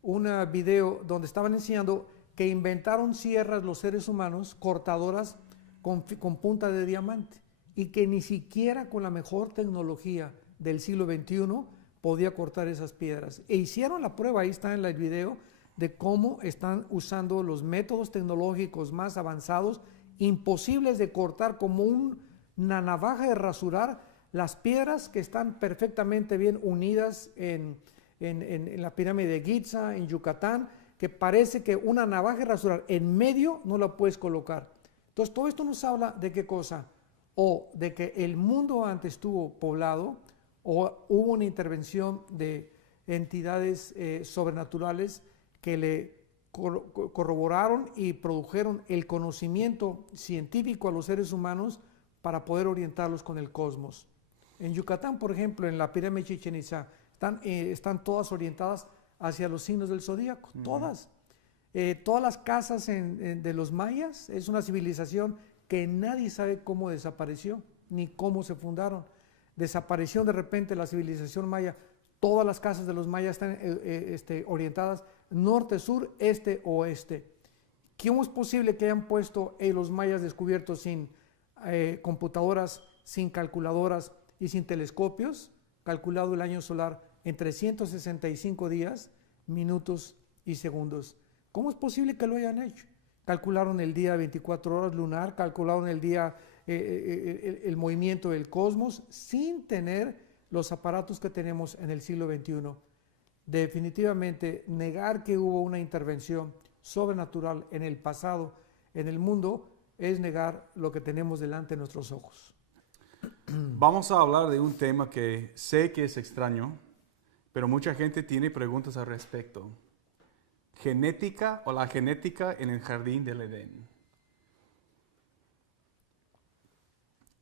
un video donde estaban enseñando que inventaron sierras los seres humanos, cortadoras con punta de diamante, y que ni siquiera con la mejor tecnología del siglo XXI podía cortar esas piedras. E hicieron la prueba, ahí está en el video, de cómo están usando los métodos tecnológicos más avanzados, imposibles de cortar, como una navaja de rasurar las piedras que están perfectamente bien unidas en la pirámide de Giza, en Yucatán, que parece que una navaja de rasurar en medio no la puedes colocar. Entonces, todo esto nos habla de qué cosa, o de que el mundo antes estuvo poblado, o hubo una intervención de entidades sobrenaturales que le corroboraron y produjeron el conocimiento científico a los seres humanos para poder orientarlos con el cosmos. En Yucatán, por ejemplo, en la pirámide de Chichén Itzá, están todas orientadas hacia los signos del zodíaco, todas. Todas las casas de los mayas es una civilización que nadie sabe cómo desapareció, ni cómo se fundaron. Desapareció de repente la civilización maya. Todas las casas de los mayas están orientadas norte, sur, este, oeste. ¿Cómo es posible que hayan puesto los mayas descubiertos sin computadoras, sin calculadoras y sin telescopios? Calculado el año solar en 365 días, minutos y segundos. ¿Cómo es posible que lo hayan hecho? Calcularon el día 24 horas lunar, calcularon el día, el movimiento del cosmos, sin tener los aparatos que tenemos en el siglo XXI. Definitivamente, negar que hubo una intervención sobrenatural en el pasado, en el mundo, es negar lo que tenemos delante de nuestros ojos. Vamos a hablar de un tema que sé que es extraño, pero mucha gente tiene preguntas al respecto. Genética o la genética en el jardín del Edén.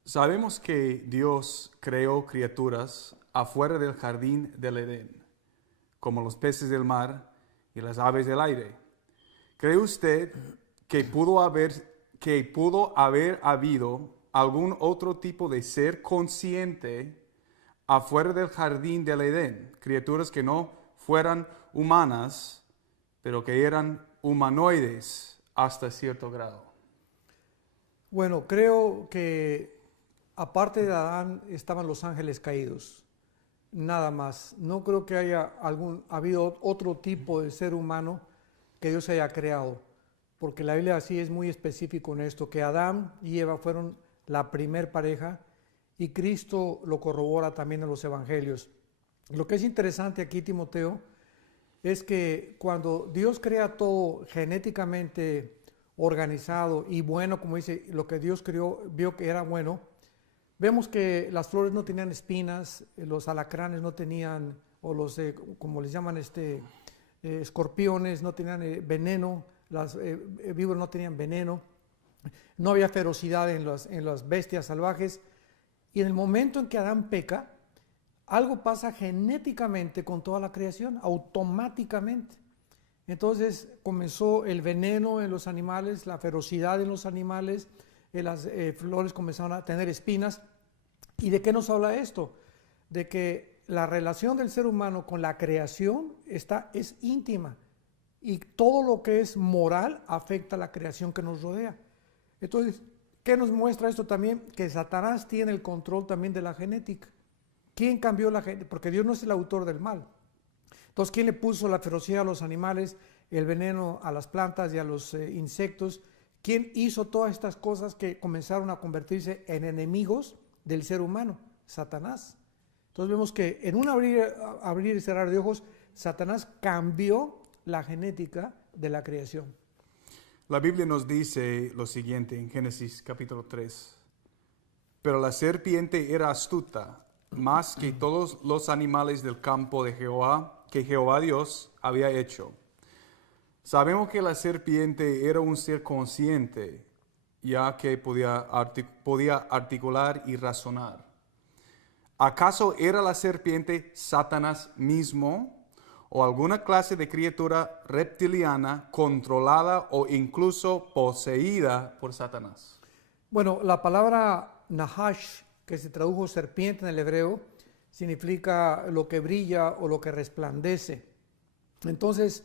Sabemos que Dios creó criaturas afuera del jardín del Edén, como los peces del mar y las aves del aire. ¿Cree usted que pudo haber habido algún otro tipo de ser consciente afuera del jardín del Edén? Criaturas que no fueran humanas, pero que eran humanoides hasta cierto grado. Bueno, creo que aparte de Adán estaban los ángeles caídos, nada más. No creo que haya habido otro tipo de ser humano que Dios haya creado, porque la Biblia así es muy específico en esto, que Adán y Eva fueron la primer pareja, y Cristo lo corrobora también en los evangelios. Lo que es interesante aquí, Timoteo, es que cuando Dios crea todo genéticamente organizado y bueno, como dice, lo que Dios creó, vio que era bueno, vemos que las flores no tenían espinas, los alacranes no tenían, o los, como les llaman, escorpiones no tenían veneno, las víboras no tenían veneno, no había ferocidad en las bestias salvajes. Y en el momento en que Adán peca, algo pasa genéticamente con toda la creación, automáticamente. Entonces comenzó el veneno en los animales, la ferocidad en los animales, las flores comenzaron a tener espinas. ¿Y de qué nos habla esto? De que la relación del ser humano con la creación es íntima, y todo lo que es moral afecta a la creación que nos rodea. Entonces, ¿qué nos muestra esto también? Que Satanás tiene el control también de la genética. ¿Quién cambió la genética? Porque Dios no es el autor del mal. Entonces, ¿quién le puso la ferocidad a los animales, el veneno a las plantas y a los insectos? ¿Quién hizo todas estas cosas que comenzaron a convertirse en enemigos del ser humano? Satanás. Entonces vemos que en un abrir y cerrar de ojos, Satanás cambió la genética de la creación. La Biblia nos dice lo siguiente en Génesis capítulo 3. Pero la serpiente era astuta, más que todos los animales del campo de Jehová, que Jehová Dios había hecho. Sabemos que la serpiente era un ser consciente, ya que podía articular y razonar. ¿Acaso era la serpiente Satanás mismo, o alguna clase de criatura reptiliana controlada o incluso poseída por Satanás? Bueno, la palabra Nahash, que se tradujo serpiente en el hebreo, significa lo que brilla o lo que resplandece. Entonces,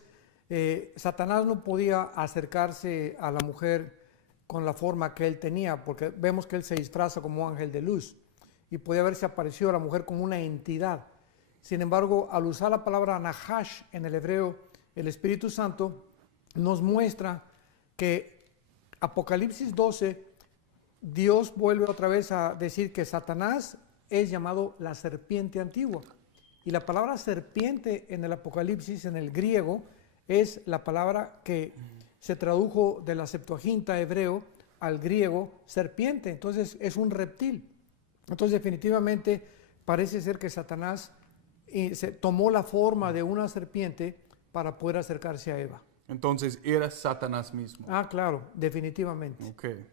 Satanás no podía acercarse a la mujer con la forma que él tenía, porque vemos que él se disfraza como ángel de luz, y podía haberse aparecido a la mujer como una entidad. Sin embargo, al usar la palabra Nahash en el hebreo, el Espíritu Santo nos muestra que Apocalipsis 12, Dios vuelve otra vez a decir que Satanás es llamado la serpiente antigua. Y la palabra serpiente en el Apocalipsis, en el griego, es la palabra que se tradujo de la Septuaginta hebreo al griego serpiente. Entonces es un reptil. Entonces definitivamente parece ser que Satanás se tomó la forma de una serpiente para poder acercarse a Eva. Entonces era Satanás mismo. Ah, claro, definitivamente. Okay.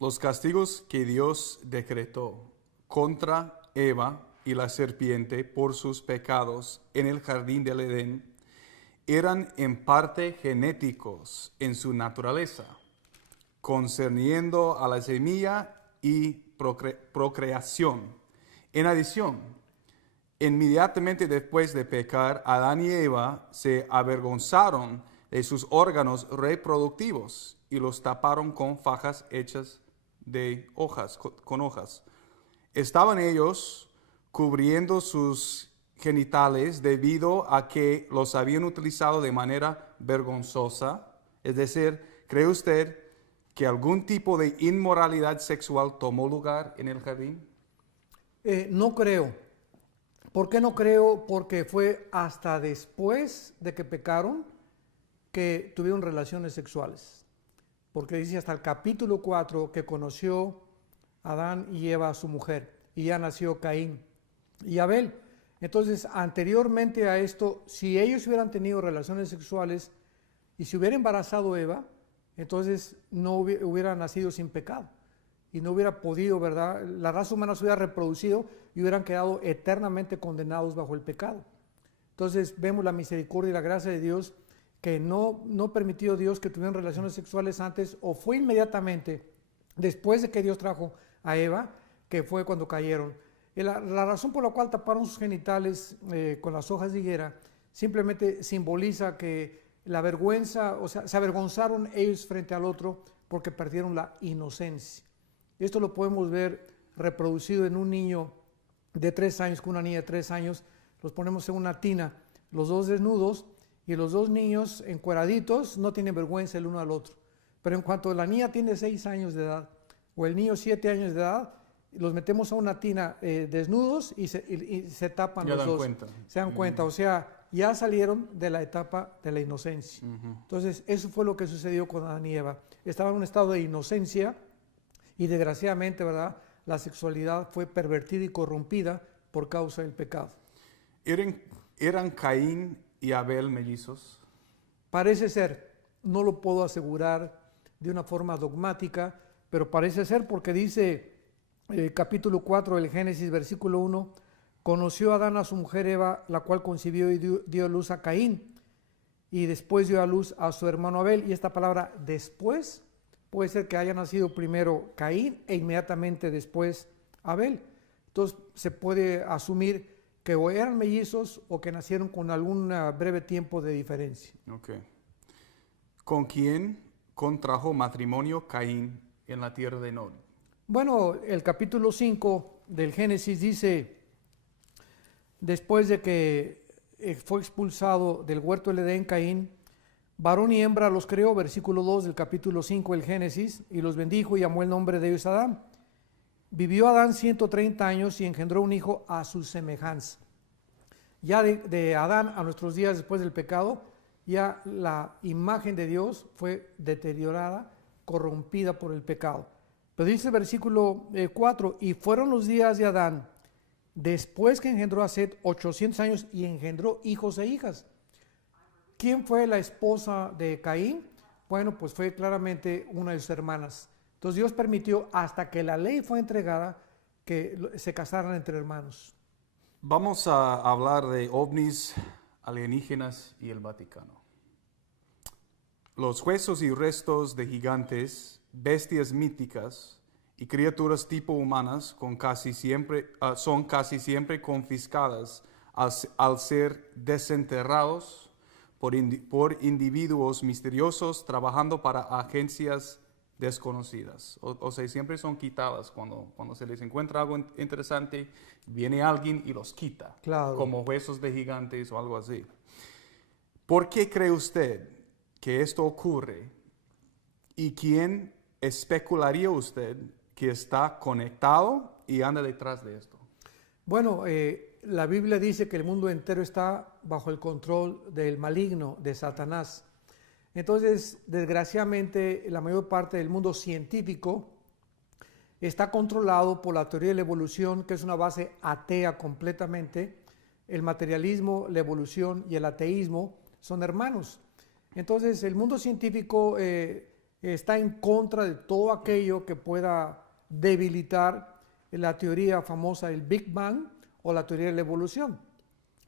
Los castigos que Dios decretó contra Eva y la serpiente por sus pecados en el jardín del Edén eran en parte genéticos en su naturaleza, concerniendo a la semilla y procreación. En adición, inmediatamente después de pecar, Adán y Eva se avergonzaron de sus órganos reproductivos y los taparon con fajas hechas de hojas, con hojas. Estaban ellos cubriendo sus genitales debido a que los habían utilizado de manera vergonzosa. Es decir, ¿cree usted que algún tipo de inmoralidad sexual tomó lugar en el jardín? No creo. ¿Por qué no creo? Porque fue hasta después de que pecaron que tuvieron relaciones sexuales. Porque dice hasta el capítulo 4 que conoció Adán y Eva a su mujer, y ya nació Caín y Abel. Entonces, anteriormente a esto, si ellos hubieran tenido relaciones sexuales y se hubiera embarazado Eva, entonces no hubiera nacido sin pecado y no hubiera podido, ¿verdad? La raza humana se hubiera reproducido y hubieran quedado eternamente condenados bajo el pecado. Entonces vemos la misericordia y la gracia de Dios, que no permitió Dios que tuvieran relaciones sexuales antes, o fue inmediatamente después de que Dios trajo a Eva, que fue cuando cayeron. La razón por la cual taparon sus genitales con las hojas de higuera simplemente simboliza que la vergüenza, o sea, se avergonzaron ellos frente al otro porque perdieron la inocencia. Esto lo podemos ver reproducido en un niño de 3 años con una niña de 3 años. Los ponemos en una tina, los dos desnudos, y los dos niños encueraditos no tienen vergüenza el uno al otro. Pero en cuanto la niña tiene 6 años de edad, o el niño 7 años de edad, los metemos a una tina desnudos y se tapan Ya los dan dos. cuenta. Se dan cuenta, o sea, ya salieron de la etapa de la inocencia. Entonces, eso fue lo que sucedió con Adán y Eva. Estaban en un estado de inocencia y desgraciadamente, ¿verdad?, la sexualidad fue pervertida y corrompida por causa del pecado. ¿Eran Caín y Abel mellizos? Parece ser, no lo puedo asegurar de una forma dogmática, pero parece ser porque dice capítulo 4 del Génesis, versículo 1, conoció Adán a su mujer Eva, la cual concibió y dio a luz a Caín, y después dio a luz a su hermano Abel. Y esta palabra después puede ser que haya nacido primero Caín e inmediatamente después Abel. Entonces se puede asumir que o eran mellizos o que nacieron con algún breve tiempo de diferencia. Okay. ¿Con quién contrajo matrimonio Caín en la tierra de Nod? Bueno, el capítulo 5 del Génesis dice, después de que fue expulsado del huerto del Edén Caín, varón y hembra los creó, versículo 2 del capítulo 5 del Génesis, y los bendijo y llamó el nombre de ellos Adán. Vivió Adán 130 años y engendró un hijo a su semejanza. Ya de Adán a nuestros días después del pecado, ya la imagen de Dios fue deteriorada, corrompida por el pecado. Pero dice el versículo 4, y fueron los días de Adán, después que engendró a Set, 800 años y engendró hijos e hijas. ¿Quién fue la esposa de Caín? Bueno, pues fue claramente una de sus hermanas. Entonces Dios permitió hasta que la ley fue entregada que se casaran entre hermanos. Vamos a hablar de ovnis, alienígenas y el Vaticano. Los huesos y restos de gigantes, bestias míticas y criaturas tipo humanas son casi siempre confiscadas al ser desenterrados por individuos misteriosos trabajando para agencias desconocidas. O sea, siempre son quitadas cuando se les encuentra algo interesante, viene alguien y los quita, Claro. como huesos de gigantes o algo así. ¿Por qué cree usted que esto ocurre? ¿Y quién especularía usted que está conectado y anda detrás de esto? Bueno, la Biblia dice que el mundo entero está bajo el control del maligno, de Satanás. Entonces, desgraciadamente, la mayor parte del mundo científico está controlado por la teoría de la evolución, que es una base atea completamente. El materialismo, la evolución y el ateísmo son hermanos. Entonces, el mundo científico está en contra de todo aquello que pueda debilitar la teoría famosa del Big Bang o la teoría de la evolución.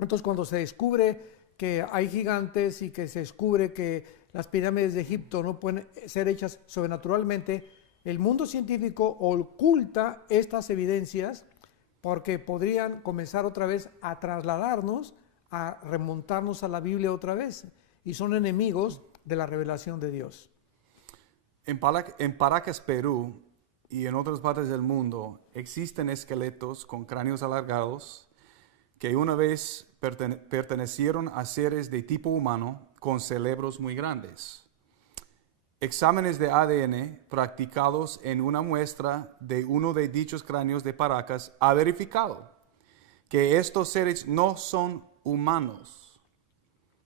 Entonces, cuando se descubre que hay gigantes y que se descubre que las pirámides de Egipto no pueden ser hechas sobrenaturalmente, el mundo científico oculta estas evidencias porque podrían comenzar otra vez a trasladarnos, a remontarnos a la Biblia otra vez, y son enemigos de la revelación de Dios. En Paracas, Perú, y en otras partes del mundo existen esqueletos con cráneos alargados que una vez pertenecieron a seres de tipo humano con cerebros muy grandes. Exámenes de ADN practicados en una muestra de uno de dichos cráneos de Paracas ha verificado que estos seres no son humanos.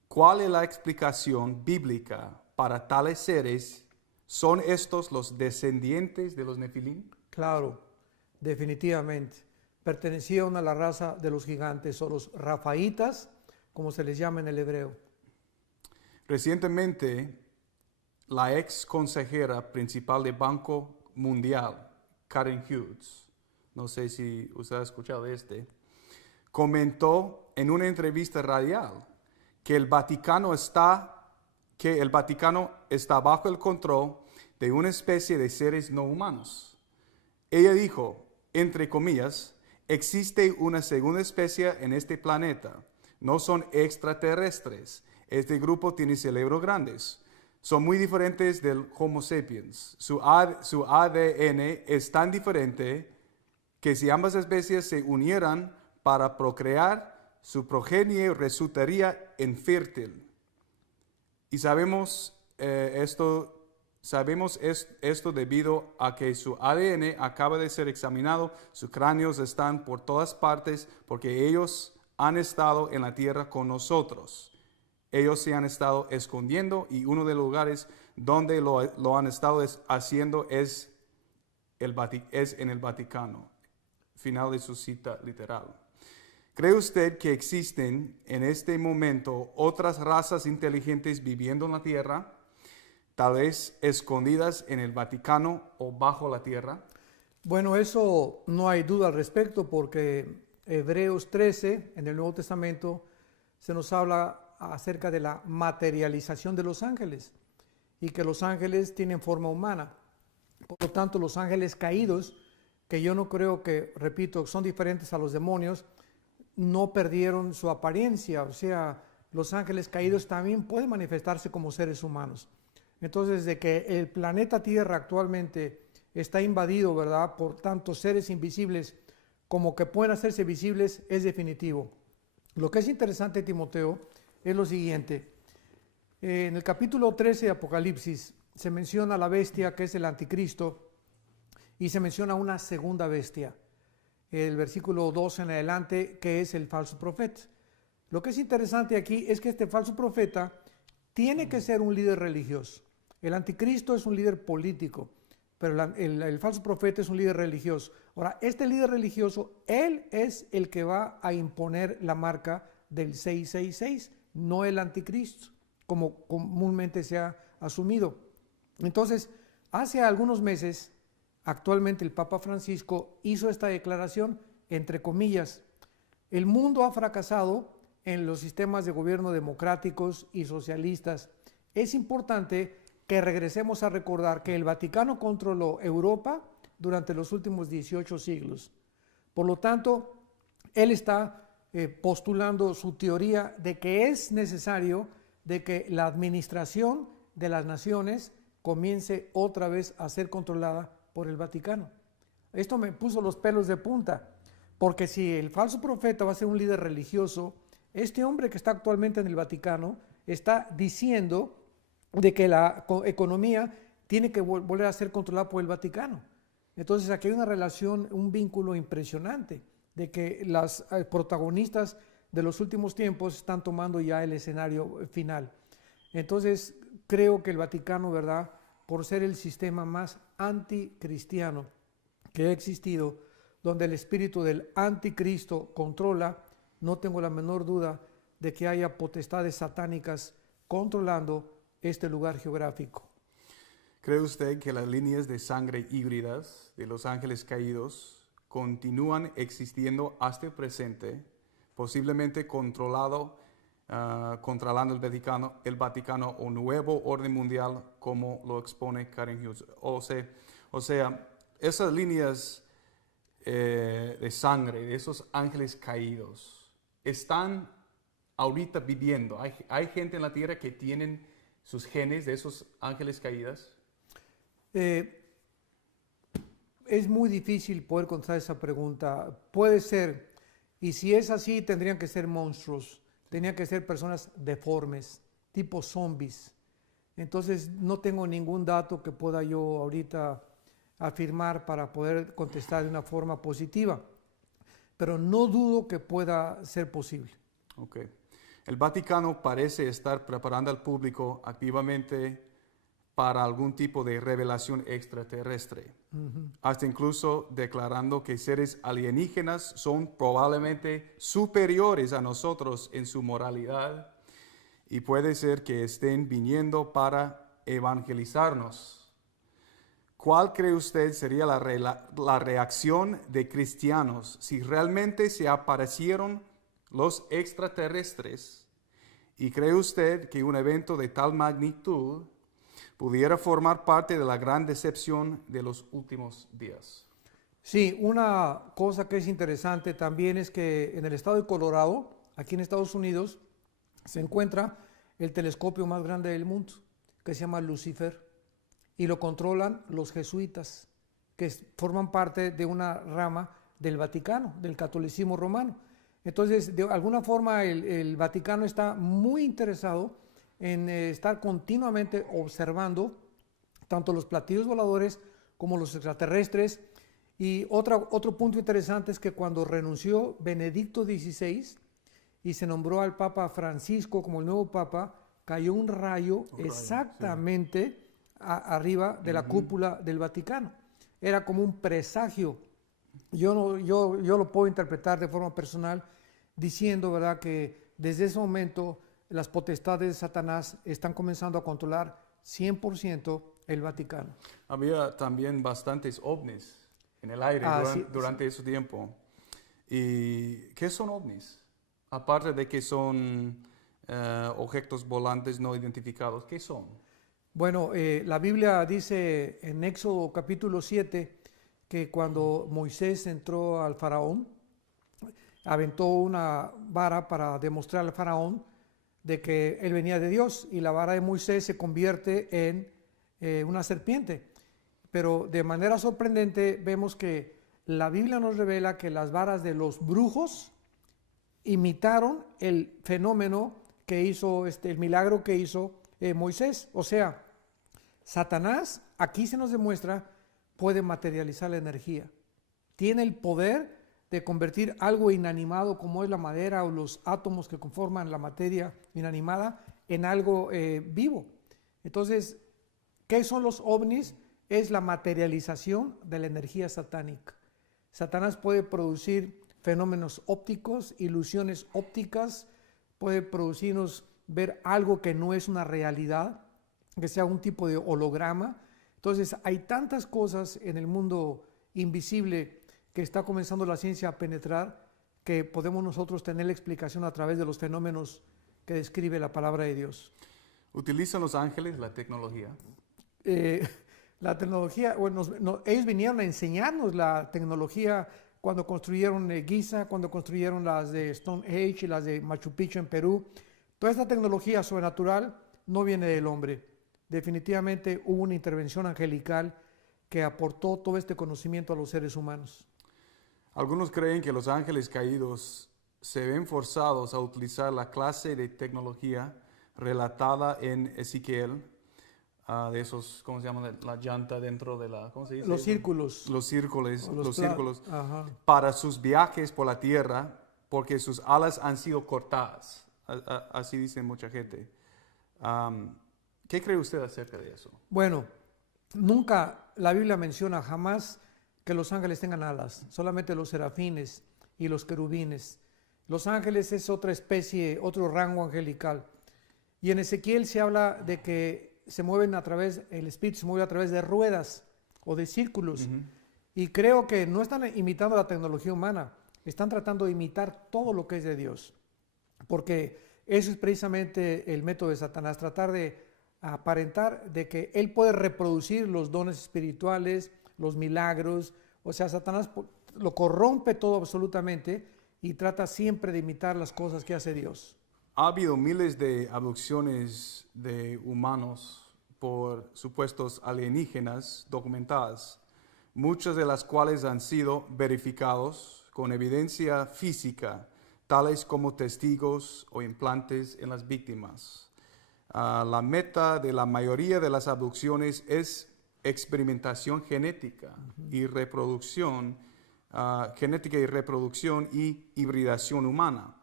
¿Cuál es la explicación bíblica para tales seres? ¿Son estos los descendientes de los Nefilim? Claro, definitivamente. Pertenecían a la raza de los gigantes o los rafaitas, como se les llama en el hebreo. Recientemente, la ex consejera principal del Banco Mundial, Karen Hughes, no sé si usted ha escuchado comentó en una entrevista radial que el Vaticano está bajo el control de una especie de seres no humanos. Ella dijo, entre comillas, existe una segunda especie en este planeta. No son extraterrestres. Este grupo tiene cerebros grandes. Son muy diferentes del Homo sapiens. Su ADN es tan diferente que si ambas especies se unieran para procrear, su progenie resultaría infértil. Y sabemos esto Sabemos esto debido a que su ADN acaba de ser examinado, sus cráneos están por todas partes porque ellos han estado en la tierra con nosotros. Ellos se han estado escondiendo y uno de los lugares donde lo han estado haciendo es en el Vaticano. Final de su cita literal. ¿Cree usted que existen en este momento otras razas inteligentes viviendo en la tierra, tal vez escondidas en el Vaticano o bajo la tierra? Bueno, eso no hay duda al respecto porque Hebreos 13 en el Nuevo Testamento se nos habla acerca de la materialización de los ángeles y que los ángeles tienen forma humana. Por lo tanto, los ángeles caídos, que yo no creo que, repito, son diferentes a los demonios, no perdieron su apariencia. O sea, los ángeles caídos también pueden manifestarse como seres humanos. Entonces, de que el planeta Tierra actualmente está invadido, ¿verdad?, por tantos seres invisibles como que pueden hacerse visibles, es definitivo. Lo que es interesante, Timoteo, es lo siguiente. En el capítulo 13 de Apocalipsis se menciona la bestia que es el anticristo y se menciona una segunda bestia. El versículo 2 en adelante, que es el falso profeta. Lo que es interesante aquí es que este falso profeta tiene que ser un líder religioso. El anticristo es un líder político, pero el falso profeta es un líder religioso. Ahora, este líder religioso, él es el que va a imponer la marca del 666, no el anticristo, como comúnmente se ha asumido. Entonces, hace algunos meses, actualmente el Papa Francisco hizo esta declaración, entre comillas: el mundo ha fracasado en los sistemas de gobierno democráticos y socialistas. Es importante que regresemos a recordar que el Vaticano controló Europa durante los últimos 18 siglos. Por lo tanto, él está postulando su teoría de que es necesario de que la administración de las naciones comience otra vez a ser controlada por el Vaticano. Esto me puso los pelos de punta, porque si el falso profeta va a ser un líder religioso, este hombre que está actualmente en el Vaticano está diciendo de que la economía tiene que volver a ser controlada por el Vaticano. Entonces aquí hay una relación, un vínculo impresionante de que las protagonistas de los últimos tiempos están tomando ya el escenario final. Entonces creo que el Vaticano, ¿verdad?, por ser el sistema más anticristiano que ha existido, donde el espíritu del anticristo controla, no tengo la menor duda de que haya potestades satánicas controlando este lugar geográfico. ¿Cree usted que las líneas de sangre híbridas de los ángeles caídos continúan existiendo hasta el presente, posiblemente controlando el Vaticano o nuevo orden mundial, como lo expone Karen Hughes? O sea, esas líneas de sangre de esos ángeles caídos están ahorita viviendo. Hay gente en la tierra que tienen sus genes de esos ángeles caídos. Es muy difícil poder contestar esa pregunta. Puede ser, y si es así, tendrían que ser monstruos, tendrían que ser personas deformes, tipo zombies. Entonces no tengo ningún dato que pueda yo ahorita afirmar para poder contestar de una forma positiva, pero no dudo que pueda ser posible. Okay. El Vaticano parece estar preparando al público activamente para algún tipo de revelación extraterrestre, hasta incluso declarando que seres alienígenas son probablemente superiores a nosotros en su moralidad y puede ser que estén viniendo para evangelizarnos. ¿Cuál cree usted sería la reacción de cristianos si realmente se aparecieron los extraterrestres? ¿Y cree usted que un evento de tal magnitud pudiera formar parte de la gran decepción de los últimos días? Sí, una cosa que es interesante también es que en el estado de Colorado, aquí en Estados Unidos, se encuentra el telescopio más grande del mundo, que se llama Lucifer, y lo controlan los jesuitas, que forman parte de una rama del Vaticano, del catolicismo romano. Entonces, de alguna forma, el Vaticano está muy interesado en estar continuamente observando tanto los platillos voladores como los extraterrestres. Y otro punto interesante es que cuando renunció Benedicto XVI y se nombró al Papa Francisco como el nuevo Papa, cayó un rayo exactamente arriba de la cúpula del Vaticano. Era como un presagio. Yo lo puedo interpretar de forma personal diciendo, ¿verdad?, que desde ese momento las potestades de Satanás están comenzando a controlar 100% el Vaticano. Había también bastantes ovnis en el aire durante ese tiempo. ¿Y qué son ovnis? Aparte de que son objetos volantes no identificados, ¿qué son? Bueno, la Biblia dice en Éxodo capítulo 7 que cuando Moisés entró al faraón, aventó una vara para demostrar al faraón de que él venía de Dios, y la vara de Moisés se convierte en una serpiente. Pero de manera sorprendente vemos que la Biblia nos revela que las varas de los brujos imitaron el fenómeno que hizo, el milagro que hizo Moisés. O sea, Satanás, aquí se nos demuestra, puede materializar la energía. Tiene el poder de convertir algo inanimado como es la madera o los átomos que conforman la materia inanimada en algo vivo. Entonces, ¿qué son los ovnis? Es la materialización de la energía satánica. Satanás puede producir fenómenos ópticos, ilusiones ópticas, puede producirnos ver algo que no es una realidad, que sea un tipo de holograma. Entonces, hay tantas cosas en el mundo invisible que está comenzando la ciencia a penetrar, que podemos nosotros tener la explicación a través de los fenómenos que describe la palabra de Dios. ¿Utilizan los ángeles la tecnología? La tecnología, bueno, ellos vinieron a enseñarnos la tecnología cuando construyeron Giza, cuando construyeron las de Stonehenge y las de Machu Picchu en Perú. Toda esta tecnología sobrenatural no viene del hombre. Definitivamente hubo una intervención angelical que aportó todo este conocimiento a los seres humanos. Algunos creen que los ángeles caídos se ven forzados a utilizar la clase de tecnología relatada en Ezequiel, de esos, ¿cómo se llama? La llanta dentro de la, ¿cómo se dice? Los círculos. Los círculos, Los círculos, Ajá. para sus viajes por la tierra, porque sus alas han sido cortadas. Así dice mucha gente. ¿Qué cree usted acerca de eso? Bueno, nunca la Biblia menciona jamás que los ángeles tengan alas, solamente los serafines y los querubines. Los ángeles es otra especie, otro rango angelical. Y en Ezequiel se habla de que se mueven a través, el espíritu se mueve a través de ruedas o de círculos. Y creo que no están imitando la tecnología humana, están tratando de imitar todo lo que es de Dios. Porque eso es precisamente el método de Satanás, tratar de aparentar de que él puede reproducir los dones espirituales, los milagros. O sea, Satanás lo corrompe todo absolutamente y trata siempre de imitar las cosas que hace Dios. Ha habido miles de abducciones de humanos por supuestos alienígenas documentadas, muchas de las cuales han sido verificados con evidencia física, tales como testigos o implantes en las víctimas. La meta de la mayoría de las abducciones es experimentación genética y reproducción, y hibridación humana.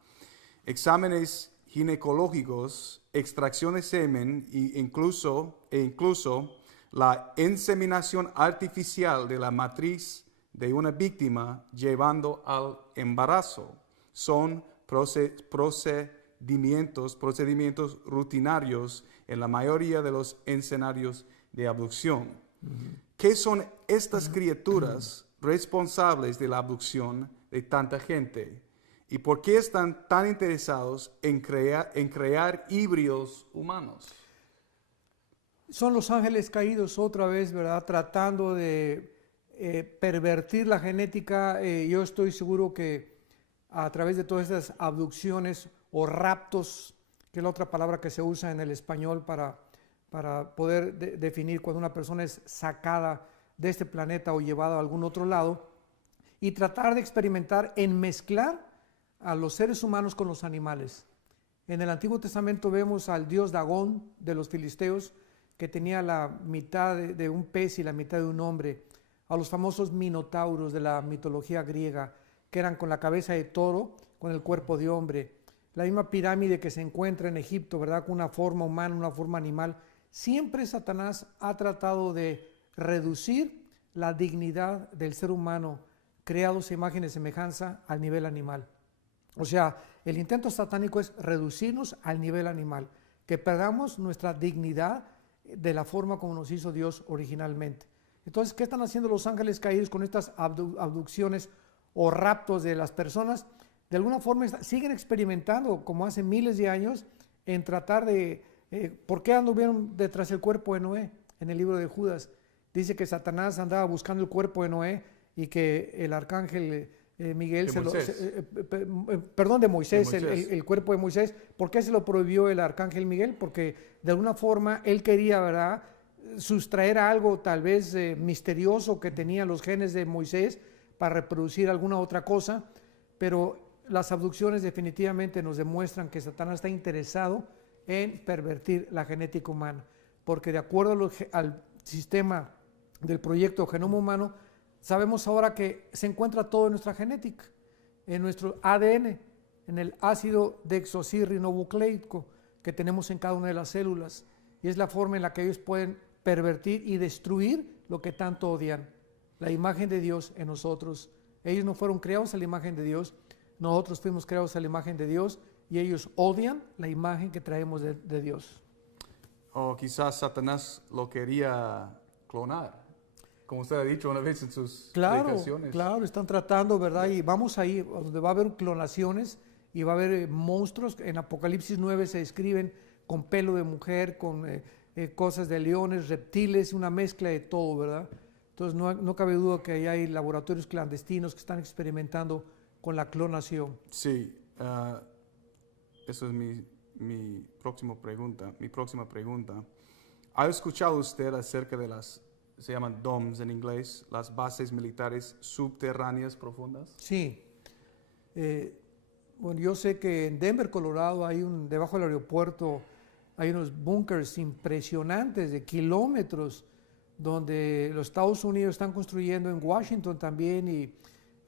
Exámenes ginecológicos, extracción de semen e incluso la inseminación artificial de la matriz de una víctima llevando al embarazo son procedimientos rutinarios en la mayoría de los escenarios de abducción. ¿Qué son estas criaturas responsables de la abducción de tanta gente? ¿Y por qué están tan interesados en crear híbridos humanos? Son los ángeles caídos otra vez, ¿verdad? Tratando de pervertir la genética. Yo estoy seguro que a través de todas estas abducciones o raptos, que es la otra palabra que se usa en el español para poder definir cuando una persona es sacada de este planeta o llevada a algún otro lado, y tratar de experimentar en mezclar a los seres humanos con los animales. En el Antiguo Testamento vemos al dios Dagón de los filisteos, que tenía la mitad de un pez y la mitad de un hombre, a los famosos minotauros de la mitología griega, que eran con la cabeza de toro, con el cuerpo de hombre, la misma pirámide que se encuentra en Egipto, ¿verdad? Con una forma humana, una forma animal. Siempre Satanás ha tratado de reducir la dignidad del ser humano, creado a imagen y semejanza, al nivel animal. O sea, el intento satánico es reducirnos al nivel animal, que perdamos nuestra dignidad de la forma como nos hizo Dios originalmente. Entonces, ¿qué están haciendo los ángeles caídos con estas abducciones o raptos de las personas? De alguna forma siguen experimentando, como hace miles de años, en tratar de... ¿Por qué anduvieron detrás del cuerpo de Noé? En el libro de Judas dice que Satanás andaba buscando el cuerpo de Noé y que el arcángel Miguel, de Moisés, De Moisés. el cuerpo de Moisés. ¿Por qué se lo prohibió el arcángel Miguel? Porque de alguna forma él quería, ¿verdad?, sustraer algo tal vez misterioso que tenían los genes de Moisés para reproducir alguna otra cosa, pero las abducciones definitivamente nos demuestran que Satanás está interesado en pervertir la genética humana, porque de acuerdo al sistema del proyecto Genoma Humano, sabemos ahora que se encuentra todo en nuestra genética, en nuestro ADN, en el ácido desoxirribonucleico que tenemos en cada una de las células, y es la forma en la que ellos pueden pervertir y destruir lo que tanto odian, la imagen de Dios en nosotros. Ellos no fueron creados a la imagen de Dios, nosotros fuimos creados a la imagen de Dios, y ellos odian la imagen que traemos de Dios. O quizás Satanás lo quería clonar, como usted ha dicho una vez en sus predicaciones. Claro, están tratando, ¿verdad? Y vamos ahí, donde va a haber clonaciones y va a haber monstruos. En Apocalipsis 9 se describen con pelo de mujer, con cosas de leones, reptiles, una mezcla de todo, ¿verdad? Entonces no cabe duda que ahí hay laboratorios clandestinos que están experimentando con la clonación. Sí, eso es mi próxima pregunta. ¿Ha escuchado usted acerca de se llaman DOMS en inglés, las bases militares subterráneas profundas? Sí. Bueno, yo sé que en Denver, Colorado, debajo del aeropuerto, hay unos búnkers impresionantes de kilómetros donde los Estados Unidos están construyendo, en Washington también, y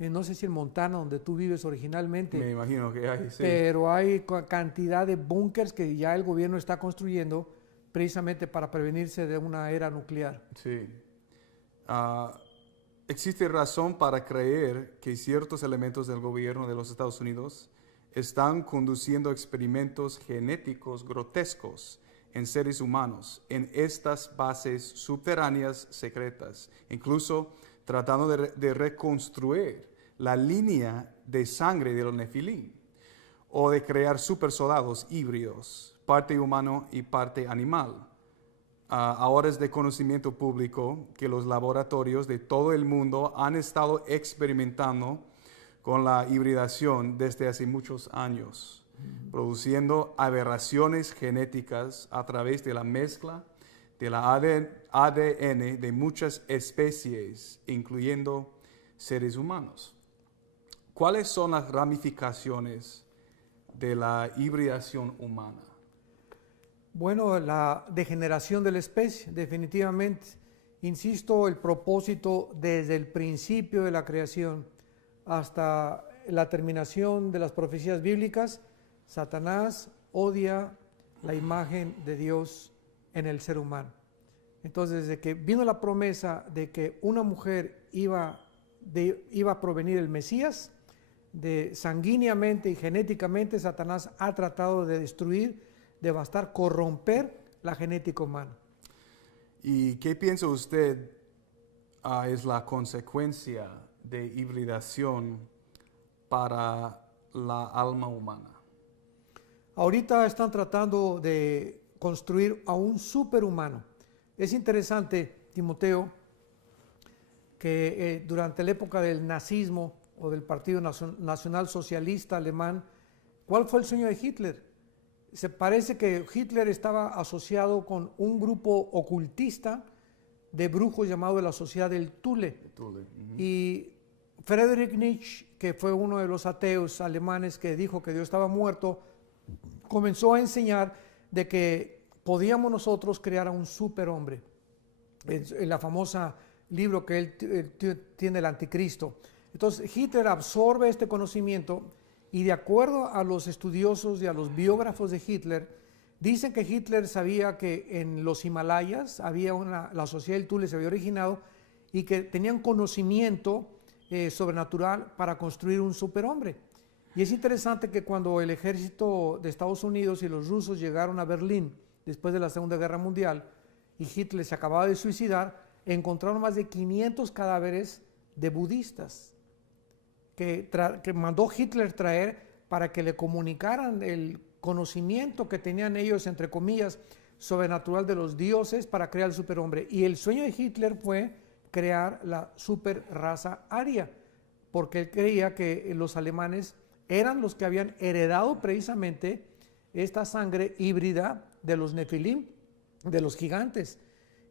no sé si en Montana, donde tú vives originalmente. Me imagino que hay, sí. Pero hay cantidad de búnkers que ya el gobierno está construyendo precisamente para prevenirse de una era nuclear. Sí. ¿Existe razón para creer que ciertos elementos del gobierno de los Estados Unidos están conduciendo experimentos genéticos grotescos en seres humanos en estas bases subterráneas secretas, incluso tratando de reconstruir la línea de sangre de los Nefilim, o de crear supersoldados híbridos, parte humano y parte animal? Ahora es de conocimiento público que los laboratorios de todo el mundo han estado experimentando con la hibridación desde hace muchos años, produciendo aberraciones genéticas a través de la mezcla de la ADN de muchas especies, incluyendo seres humanos. ¿Cuáles son las ramificaciones de la hibridación humana? Bueno, la degeneración de la especie, definitivamente. Insisto, el propósito desde el principio de la creación hasta la terminación de las profecías bíblicas, Satanás odia la imagen de Dios en el ser humano. Entonces, desde que vino la promesa de que una mujer iba a provenir el Mesías, sanguíneamente y genéticamente, Satanás ha tratado de destruir, devastar, corromper la genética humana. ¿Y qué piensa usted es la consecuencia de hibridación para la alma humana? Ahorita están tratando de construir a un superhumano. Es interesante, Timoteo, que durante la época del nazismo o del Partido Nacional Socialista Alemán, ¿cuál fue el sueño de Hitler? Se parece que Hitler estaba asociado con un grupo ocultista de brujos llamado la Sociedad del Thule. Y Friedrich Nietzsche, que fue uno de los ateos alemanes que dijo que Dios estaba muerto, comenzó a enseñar de que podíamos nosotros crear a un superhombre. En la famosa libro que él tiene, el Anticristo. Entonces Hitler absorbe este conocimiento y de acuerdo a los estudiosos y a los biógrafos de Hitler, dicen que Hitler sabía que en los Himalayas la sociedad del Thule se había originado y que tenían conocimiento sobrenatural para construir un superhombre. Y es interesante que cuando el ejército de Estados Unidos y los rusos llegaron a Berlín después de la Segunda Guerra Mundial y Hitler se acababa de suicidar, encontraron más de 500 cadáveres de budistas que mandó Hitler traer para que le comunicaran el conocimiento que tenían ellos, entre comillas, sobrenatural de los dioses para crear el superhombre. Y el sueño de Hitler fue crear la super raza aria, porque él creía que los alemanes eran los que habían heredado precisamente esta sangre híbrida de los nefilim, de los gigantes,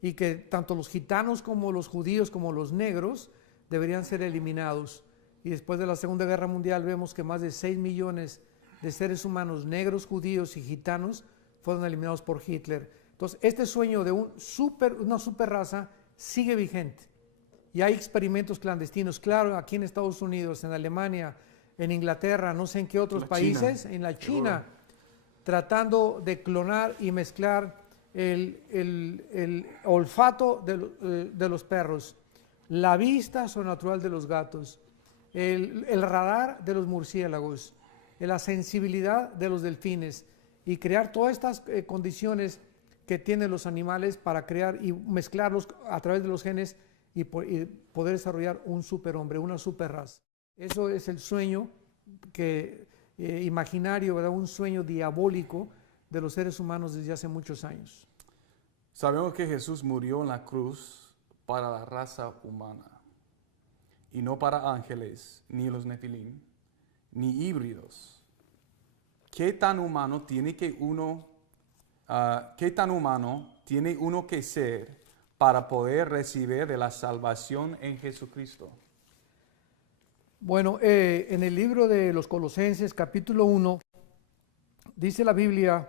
y que tanto los gitanos como los judíos como los negros deberían ser eliminados. Y después de la Segunda Guerra Mundial vemos que más de 6 millones de seres humanos negros, judíos y gitanos fueron eliminados por Hitler. Entonces, este sueño de una super raza sigue vigente. Y hay experimentos clandestinos, claro, aquí en Estados Unidos, en Alemania, en Inglaterra, no sé en qué otros países, en la China, tratando de clonar y mezclar el olfato de los perros, la vista sobrenatural de los gatos, el radar de los murciélagos, la sensibilidad de los delfines, y crear todas estas condiciones que tienen los animales para crear y mezclarlos a través de los genes y poder desarrollar un superhombre, una superraza. Eso es el sueño imaginario, ¿verdad? Un sueño diabólico de los seres humanos desde hace muchos años. Sabemos que Jesús murió en la cruz para la raza humana y no para ángeles, ni los nefilim, ni híbridos. ¿Qué tan humano tiene uno que ser para poder recibir de la salvación en Jesucristo? Bueno, en el libro de los Colosenses, capítulo 1, dice la Biblia,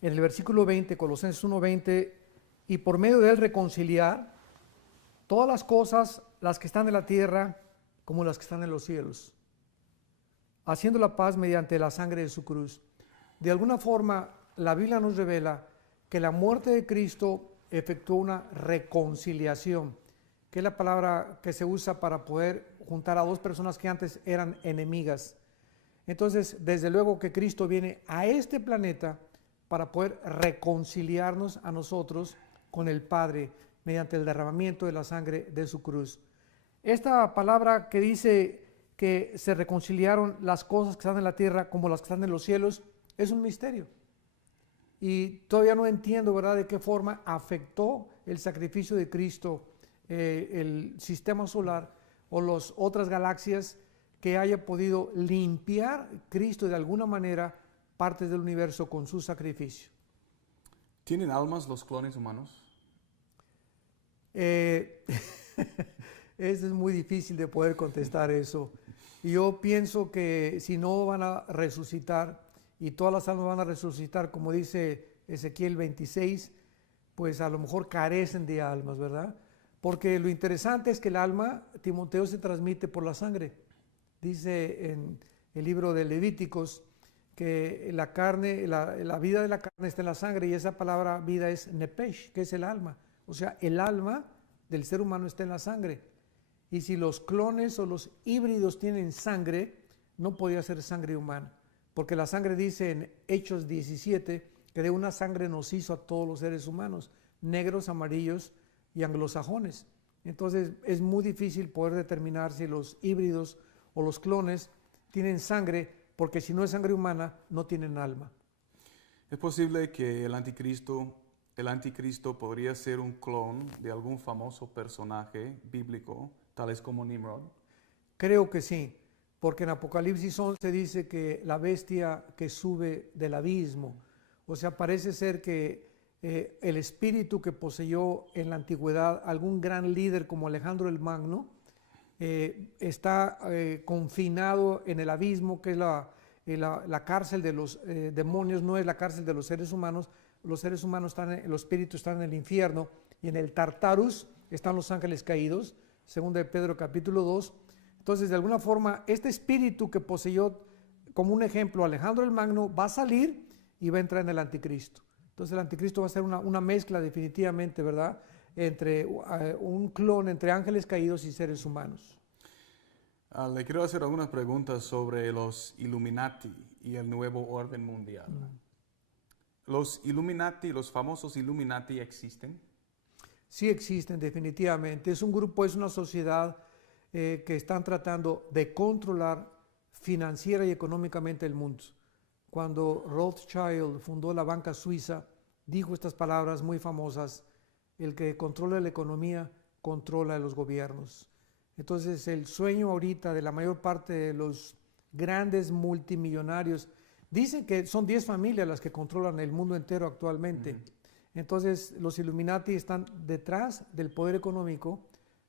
en el versículo 20, Colosenses 1:20, y por medio de él reconciliar todas las cosas, las que están en la tierra como las que están en los cielos, haciendo la paz mediante la sangre de su cruz. De alguna forma, la Biblia nos revela que la muerte de Cristo efectuó una reconciliación, que es la palabra que se usa para poder juntar a dos personas que antes eran enemigas. Entonces, desde luego que Cristo viene a este planeta para poder reconciliarnos a nosotros con el Padre mediante el derramamiento de la sangre de su cruz. Esta palabra que dice que se reconciliaron las cosas que están en la tierra como las que están en los cielos es un misterio. Y todavía no entiendo, ¿verdad?, de qué forma afectó el sacrificio de Cristo el sistema solar o las otras galaxias, que haya podido limpiar Cristo de alguna manera partes del universo con su sacrificio. ¿Tienen almas los clones humanos? Es muy difícil de poder contestar eso. Yo pienso que si no van a resucitar y todas las almas van a resucitar, como dice Ezequiel 26, pues a lo mejor carecen de almas, ¿verdad? Porque lo interesante es que el alma, Timoteo, se transmite por la sangre. Dice en el libro de Levíticos que la carne, la vida de la carne está en la sangre, y esa palabra vida es nepesh, que es el alma. O sea, el alma del ser humano está en la sangre. Y si los clones o los híbridos tienen sangre, no podía ser sangre humana. Porque la sangre dice en Hechos 17 que de una sangre nos hizo a todos los seres humanos, negros, amarillos y anglosajones. Entonces es muy difícil poder determinar si los híbridos o los clones tienen sangre, porque si no es sangre humana, no tienen alma. ¿Es posible que el anticristo podría ser un clon de algún famoso personaje bíblico, tales como Nimrod? Creo que sí, porque en Apocalipsis 11 dice que la bestia que sube del abismo, o sea, parece ser que el espíritu que poseyó en la antigüedad algún gran líder como Alejandro el Magno, está confinado en el abismo, que es la cárcel de los demonios no es la cárcel de los seres humanos los espíritus están en el infierno, y en el Tartarus están los ángeles caídos, según de Pedro capítulo 2. Entonces, de alguna forma, este espíritu que poseyó, como un ejemplo, Alejandro el Magno, va a salir y va a entrar en el anticristo. Entonces el anticristo va a ser una mezcla definitivamente, ¿verdad?, entre un clon entre ángeles caídos y seres humanos. Le quiero hacer algunas preguntas sobre los Illuminati y el nuevo orden mundial. ¿Los Illuminati, los famosos Illuminati, existen? Sí existen, definitivamente. Es un grupo, es una sociedad que están tratando de controlar financiera y económicamente el mundo. Cuando Rothschild fundó la banca suiza, dijo estas palabras muy famosas: el que controla la economía, controla los gobiernos. Entonces, el sueño ahorita de la mayor parte de los grandes multimillonarios, dicen que son 10 familias las que controlan el mundo entero actualmente. Entonces, los Illuminati están detrás del poder económico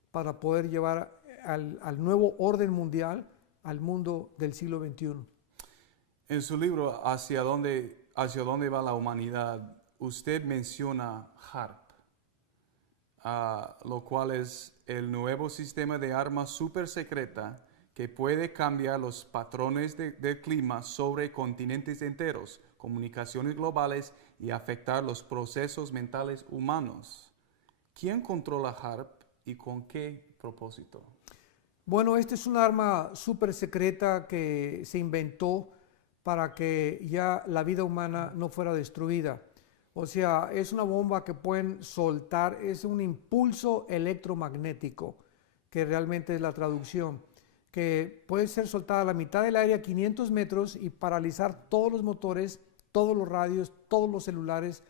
para poder llevar al nuevo orden mundial al mundo del siglo XXI. En su libro, ¿Hacia dónde va la humanidad?, usted menciona HARP, lo cual es el nuevo sistema de armas super secreta que puede cambiar los patrones del clima sobre continentes enteros, comunicaciones globales y afectar los procesos mentales humanos. ¿Quién controla HARP y con qué propósito? Bueno, esta es un arma súper secreta que se inventó para que ya la vida humana no fuera destruida. O sea, es una bomba que pueden soltar, es un impulso electromagnético, que realmente es la traducción, que puede ser soltada a la mitad del aire a 500 metros y paralizar todos los motores, todos los radios, todos los celulares,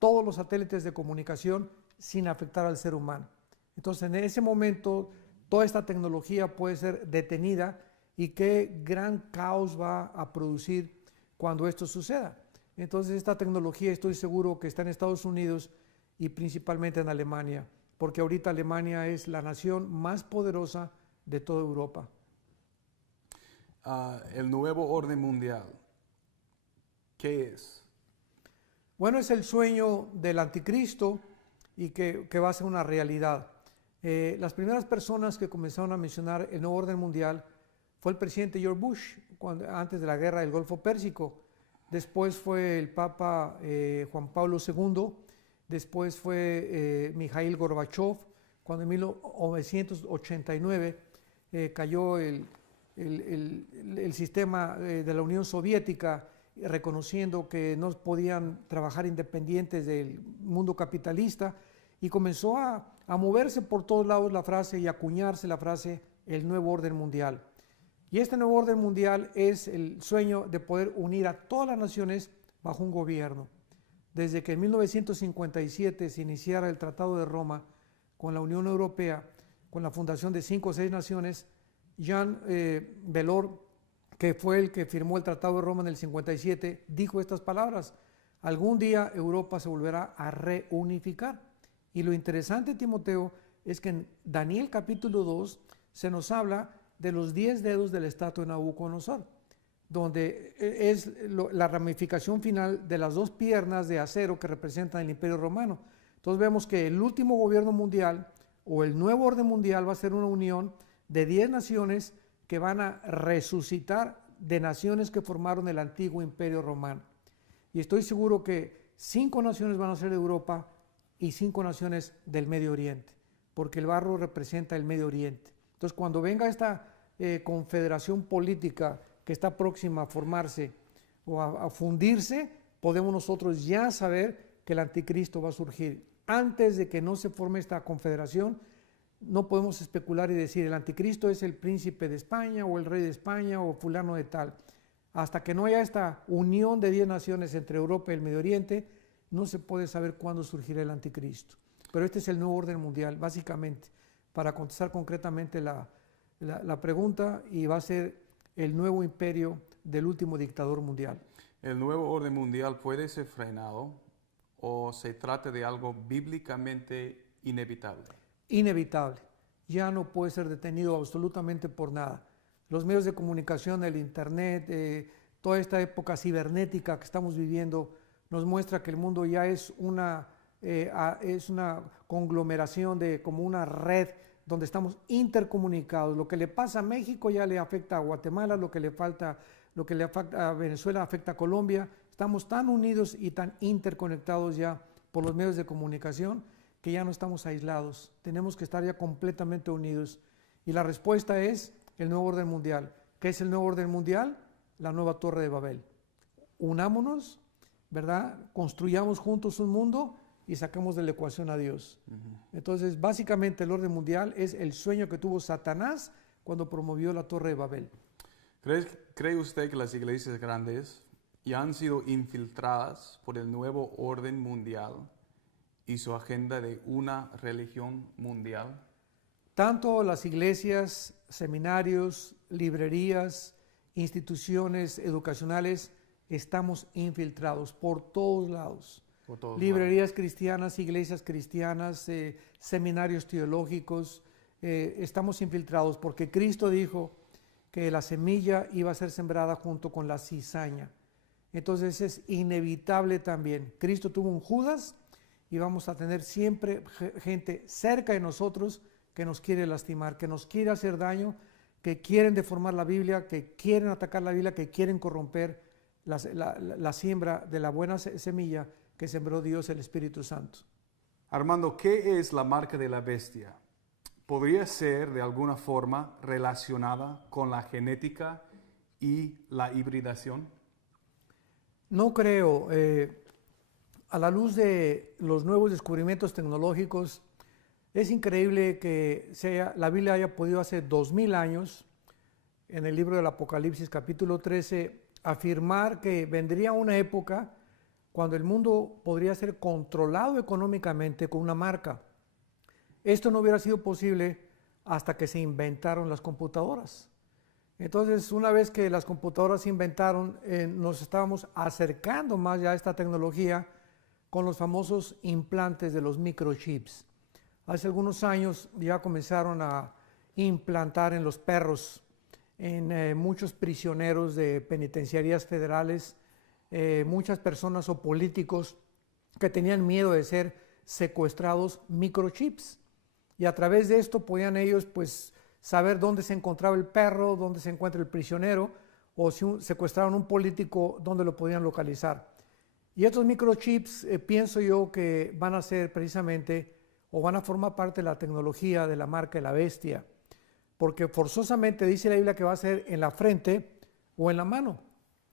todos los satélites de comunicación sin afectar al ser humano. Entonces, en ese momento, toda esta tecnología puede ser detenida, y qué gran caos va a producir cuando esto suceda. Entonces, esta tecnología estoy seguro que está en Estados Unidos y principalmente en Alemania, porque ahorita Alemania es la nación más poderosa de toda Europa. El nuevo orden mundial, ¿qué es? Bueno, es el sueño del anticristo y que va a ser una realidad. Las primeras personas que comenzaron a mencionar el nuevo orden mundial fue el presidente George Bush, antes de la guerra del Golfo Pérsico. Después fue el Papa Juan Pablo II. Después fue Mikhail Gorbachev, cuando en 1989 cayó el sistema de la Unión Soviética, reconociendo que no podían trabajar independientes del mundo capitalista, y comenzó a moverse por todos lados la frase y acuñarse la frase el nuevo orden mundial. Y este nuevo orden mundial es el sueño de poder unir a todas las naciones bajo un gobierno. Desde que en 1957 se iniciara el Tratado de Roma con la Unión Europea, con la fundación de 5 o 6 naciones, Jean Delors, que fue el que firmó el Tratado de Roma en el 57, dijo estas palabras: algún día Europa se volverá a reunificar. Y lo interesante, Timoteo, es que en Daniel capítulo 2 se nos habla de los 10 dedos de la estatua de Nabucodonosor, donde es la ramificación final de las 2 piernas de acero que representan el Imperio Romano. Entonces vemos que el último gobierno mundial o el nuevo orden mundial va a ser una unión de 10 naciones que van a resucitar de naciones que formaron el antiguo Imperio Romano. Y estoy seguro que 5 naciones van a ser de Europa y 5 naciones del Medio Oriente, porque el barro representa el Medio Oriente. Entonces, cuando venga esta confederación política que está próxima a formarse o a fundirse, podemos nosotros ya saber que el anticristo va a surgir. Antes de que no se forme esta confederación, no podemos especular y decir el anticristo es el príncipe de España o el rey de España o fulano de tal. Hasta que no haya esta unión de 10 naciones entre Europa y el Medio Oriente, no se puede saber cuándo surgirá el anticristo. Pero este es el nuevo orden mundial, básicamente, para contestar concretamente la pregunta, y va a ser el nuevo imperio del último dictador mundial. ¿El nuevo orden mundial puede ser frenado o se trata de algo bíblicamente inevitable? Inevitable. Ya no puede ser detenido absolutamente por nada. Los medios de comunicación, el internet, toda esta época cibernética que estamos viviendo nos muestra que el mundo ya es una conglomeración de como una red donde estamos intercomunicados. Lo que le pasa a México ya le afecta a Guatemala, lo que le afecta a Venezuela afecta a Colombia. Estamos tan unidos y tan interconectados ya por los medios de comunicación que ya no estamos aislados. Tenemos que estar ya completamente unidos. Y la respuesta es el nuevo orden mundial. ¿Qué es el nuevo orden mundial? La nueva Torre de Babel. Unámonos, ¿verdad? Construyamos juntos un mundo y saquemos de la ecuación a Dios. Entonces, básicamente el orden mundial es el sueño que tuvo Satanás cuando promovió la Torre de Babel. ¿Cree usted que las iglesias grandes ya han sido infiltradas por el nuevo orden mundial y su agenda de una religión mundial? Tanto las iglesias, seminarios, librerías, instituciones educacionales, estamos infiltrados por todos lados. Librerías cristianas, iglesias cristianas, seminarios teológicos, estamos infiltrados porque Cristo dijo que la semilla iba a ser sembrada junto con la cizaña. Entonces es inevitable también. Cristo tuvo un Judas y vamos a tener siempre gente cerca de nosotros que nos quiere lastimar, que nos quiere hacer daño, que quieren deformar la Biblia, que quieren atacar la Biblia, que quieren corromper la siembra de la buena semilla que sembró Dios, el Espíritu Santo. Armando, ¿qué es la marca de la bestia? ¿Podría ser de alguna forma relacionada con la genética y la hibridación? No creo. A la luz de los nuevos descubrimientos tecnológicos, es increíble que la Biblia haya podido hace 2000 años, en el libro del Apocalipsis capítulo 13, afirmar que vendría una época cuando el mundo podría ser controlado económicamente con una marca. Esto no hubiera sido posible hasta que se inventaron las computadoras. Entonces, una vez que las computadoras se inventaron, nos estábamos acercando más ya a esta tecnología con los famosos implantes de los microchips. Hace algunos años ya comenzaron a implantar en los perros, en muchos prisioneros de penitenciarías federales, muchas personas o políticos que tenían miedo de ser secuestrados, microchips. Y a través de esto podían ellos pues saber dónde se encontraba el perro, dónde se encuentra el prisionero, o si secuestraron un político, dónde lo podían localizar. Y estos microchips pienso yo que van a ser precisamente o van a formar parte de la tecnología de la marca de la bestia, porque forzosamente dice la Biblia que va a ser en la frente o en la mano.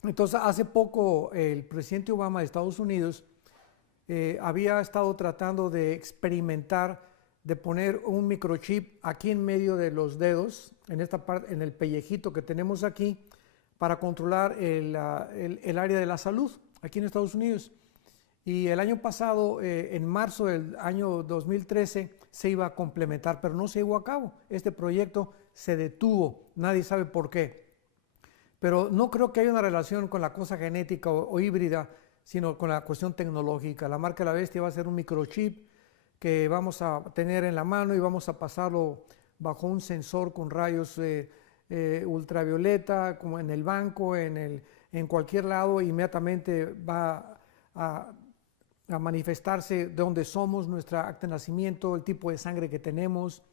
Entonces, hace poco el presidente Obama de Estados Unidos había estado tratando de experimentar, de poner un microchip aquí en medio de los dedos, en esta parte, en el pellejito que tenemos aquí, para controlar el área de la salud aquí en Estados Unidos. Y el año pasado, en marzo del año 2013, se iba a complementar, pero no se llevó a cabo. Este proyecto se detuvo, nadie sabe por qué. Pero no creo que haya una relación con la cosa genética o híbrida, sino con la cuestión tecnológica. La marca de la bestia va a ser un microchip que vamos a tener en la mano y vamos a pasarlo bajo un sensor con rayos ultravioleta, como en el banco, en cualquier lado, inmediatamente va a manifestarse de dónde somos, nuestra acta de nacimiento, el tipo de sangre que tenemos,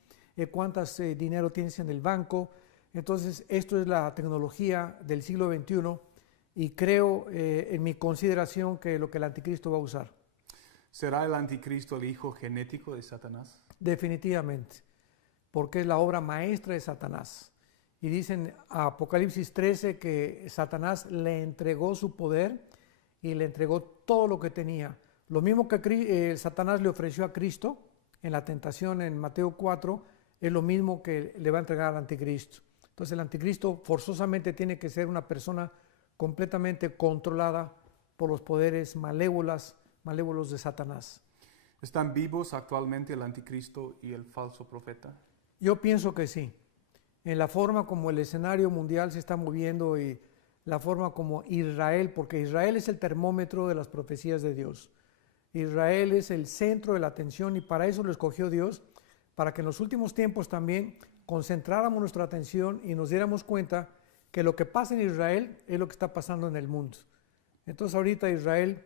cuántas dinero tienes en el banco. Entonces, esto es la tecnología del siglo XXI y creo en mi consideración que lo que el anticristo va a usar. ¿Será el anticristo el hijo genético de Satanás? Definitivamente, porque es la obra maestra de Satanás. Y dicen a Apocalipsis 13 que Satanás le entregó su poder y le entregó todo lo que tenía. Lo mismo que Satanás le ofreció a Cristo en la tentación en Mateo 4, es lo mismo que le va a entregar al anticristo. Entonces el anticristo forzosamente tiene que ser una persona completamente controlada por los poderes malévolos de Satanás. ¿Están vivos actualmente el anticristo y el falso profeta? Yo pienso que sí. En la forma como el escenario mundial se está moviendo y la forma como Israel, porque Israel es el termómetro de las profecías de Dios. Israel es el centro de la atención y para eso lo escogió Dios, para que en los últimos tiempos también concentráramos nuestra atención y nos diéramos cuenta que lo que pasa en Israel es lo que está pasando en el mundo. Entonces ahorita Israel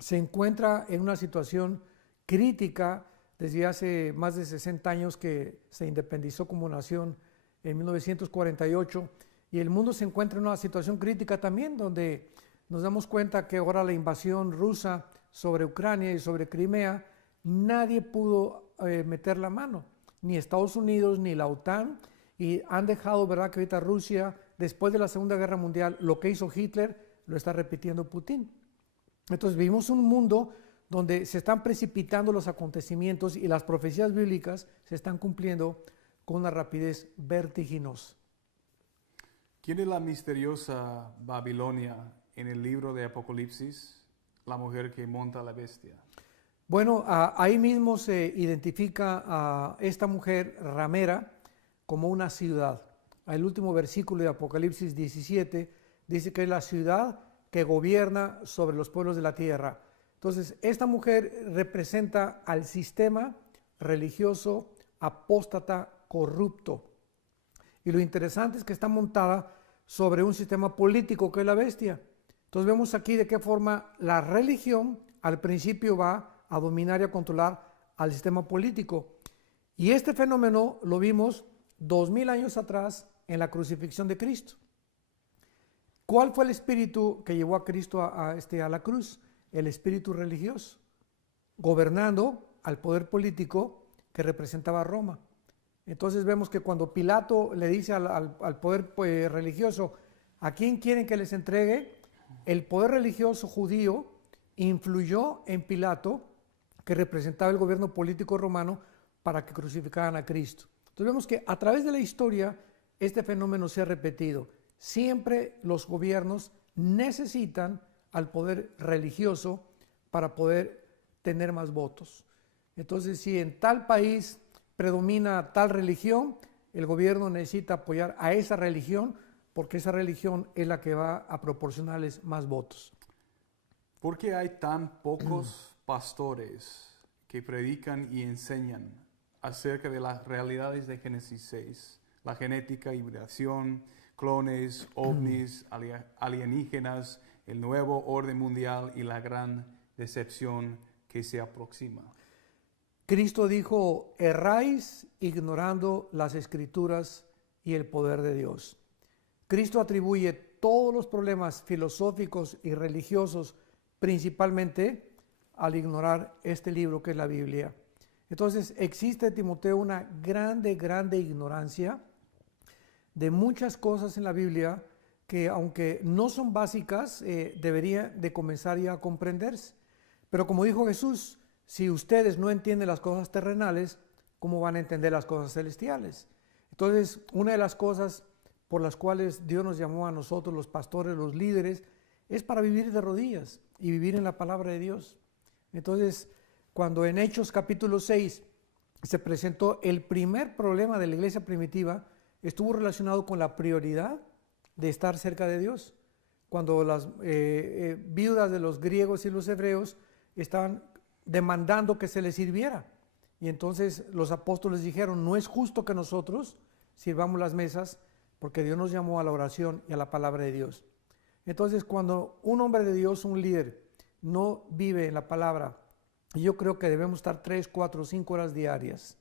se encuentra en una situación crítica desde hace más de 60 años que se independizó como nación en 1948, y el mundo se encuentra en una situación crítica también, donde nos damos cuenta que ahora la invasión rusa sobre Ucrania y sobre Crimea, nadie pudo meter la mano, ni Estados Unidos ni la OTAN, y han dejado, ¿verdad?, que ahorita Rusia, después de la Segunda Guerra Mundial, lo que hizo Hitler, lo está repitiendo Putin. Entonces vivimos un mundo donde se están precipitando los acontecimientos y las profecías bíblicas se están cumpliendo con una rapidez vertiginosa. ¿Quién es la misteriosa Babilonia en el libro de Apocalipsis? La mujer que monta la bestia. Bueno, ahí mismo se identifica a esta mujer ramera como una ciudad. El último versículo de Apocalipsis 17 dice que es la ciudad que gobierna sobre los pueblos de la tierra. Entonces, esta mujer representa al sistema religioso apóstata corrupto. Y lo interesante es que está montada sobre un sistema político que es la bestia. Entonces vemos aquí de qué forma la religión al principio va a dominar y a controlar al sistema político. Y este fenómeno lo vimos 2000 años atrás en la crucifixión de Cristo. ¿Cuál fue el espíritu que llevó a Cristo a la cruz? El espíritu religioso, gobernando al poder político que representaba a Roma. Entonces vemos que cuando Pilato le dice al poder religioso, ¿a quién quieren que les entregue? El poder religioso judío influyó en Pilato, que representaba el gobierno político romano, para que crucificaran a Cristo. Entonces vemos que a través de la historia este fenómeno se ha repetido. Siempre los gobiernos necesitan al poder religioso para poder tener más votos. Entonces, si en tal país predomina tal religión, el gobierno necesita apoyar a esa religión porque esa religión es la que va a proporcionarles más votos. ¿Por qué hay tan pocos pastores que predican y enseñan acerca de las realidades de Génesis 6? La genética, hibridación, clones, ovnis, alienígenas, el nuevo orden mundial y la gran decepción que se aproxima. Cristo dijo, erráis ignorando las escrituras y el poder de Dios. Cristo atribuye todos los problemas filosóficos y religiosos principalmente al ignorar este libro que es la Biblia. Entonces existe, Timoteo, una grande ignorancia de muchas cosas en la Biblia que, aunque no son básicas, deberían de comenzar ya a comprenderse. Pero como dijo Jesús, si ustedes no entienden las cosas terrenales, ¿cómo van a entender las cosas celestiales? Entonces, una de las cosas por las cuales Dios nos llamó a nosotros, los pastores, los líderes, es para vivir de rodillas y vivir en la palabra de Dios. Entonces, cuando en Hechos capítulo 6 se presentó el primer problema de la iglesia primitiva, estuvo relacionado con la prioridad de estar cerca de Dios. Cuando las viudas de los griegos y los hebreos estaban demandando que se les sirviera. Y entonces los apóstoles dijeron, no es justo que nosotros sirvamos las mesas porque Dios nos llamó a la oración y a la palabra de Dios. Entonces cuando un hombre de Dios, un líder, no vive en la palabra, yo creo que debemos estar 3, 4, 5 horas diarias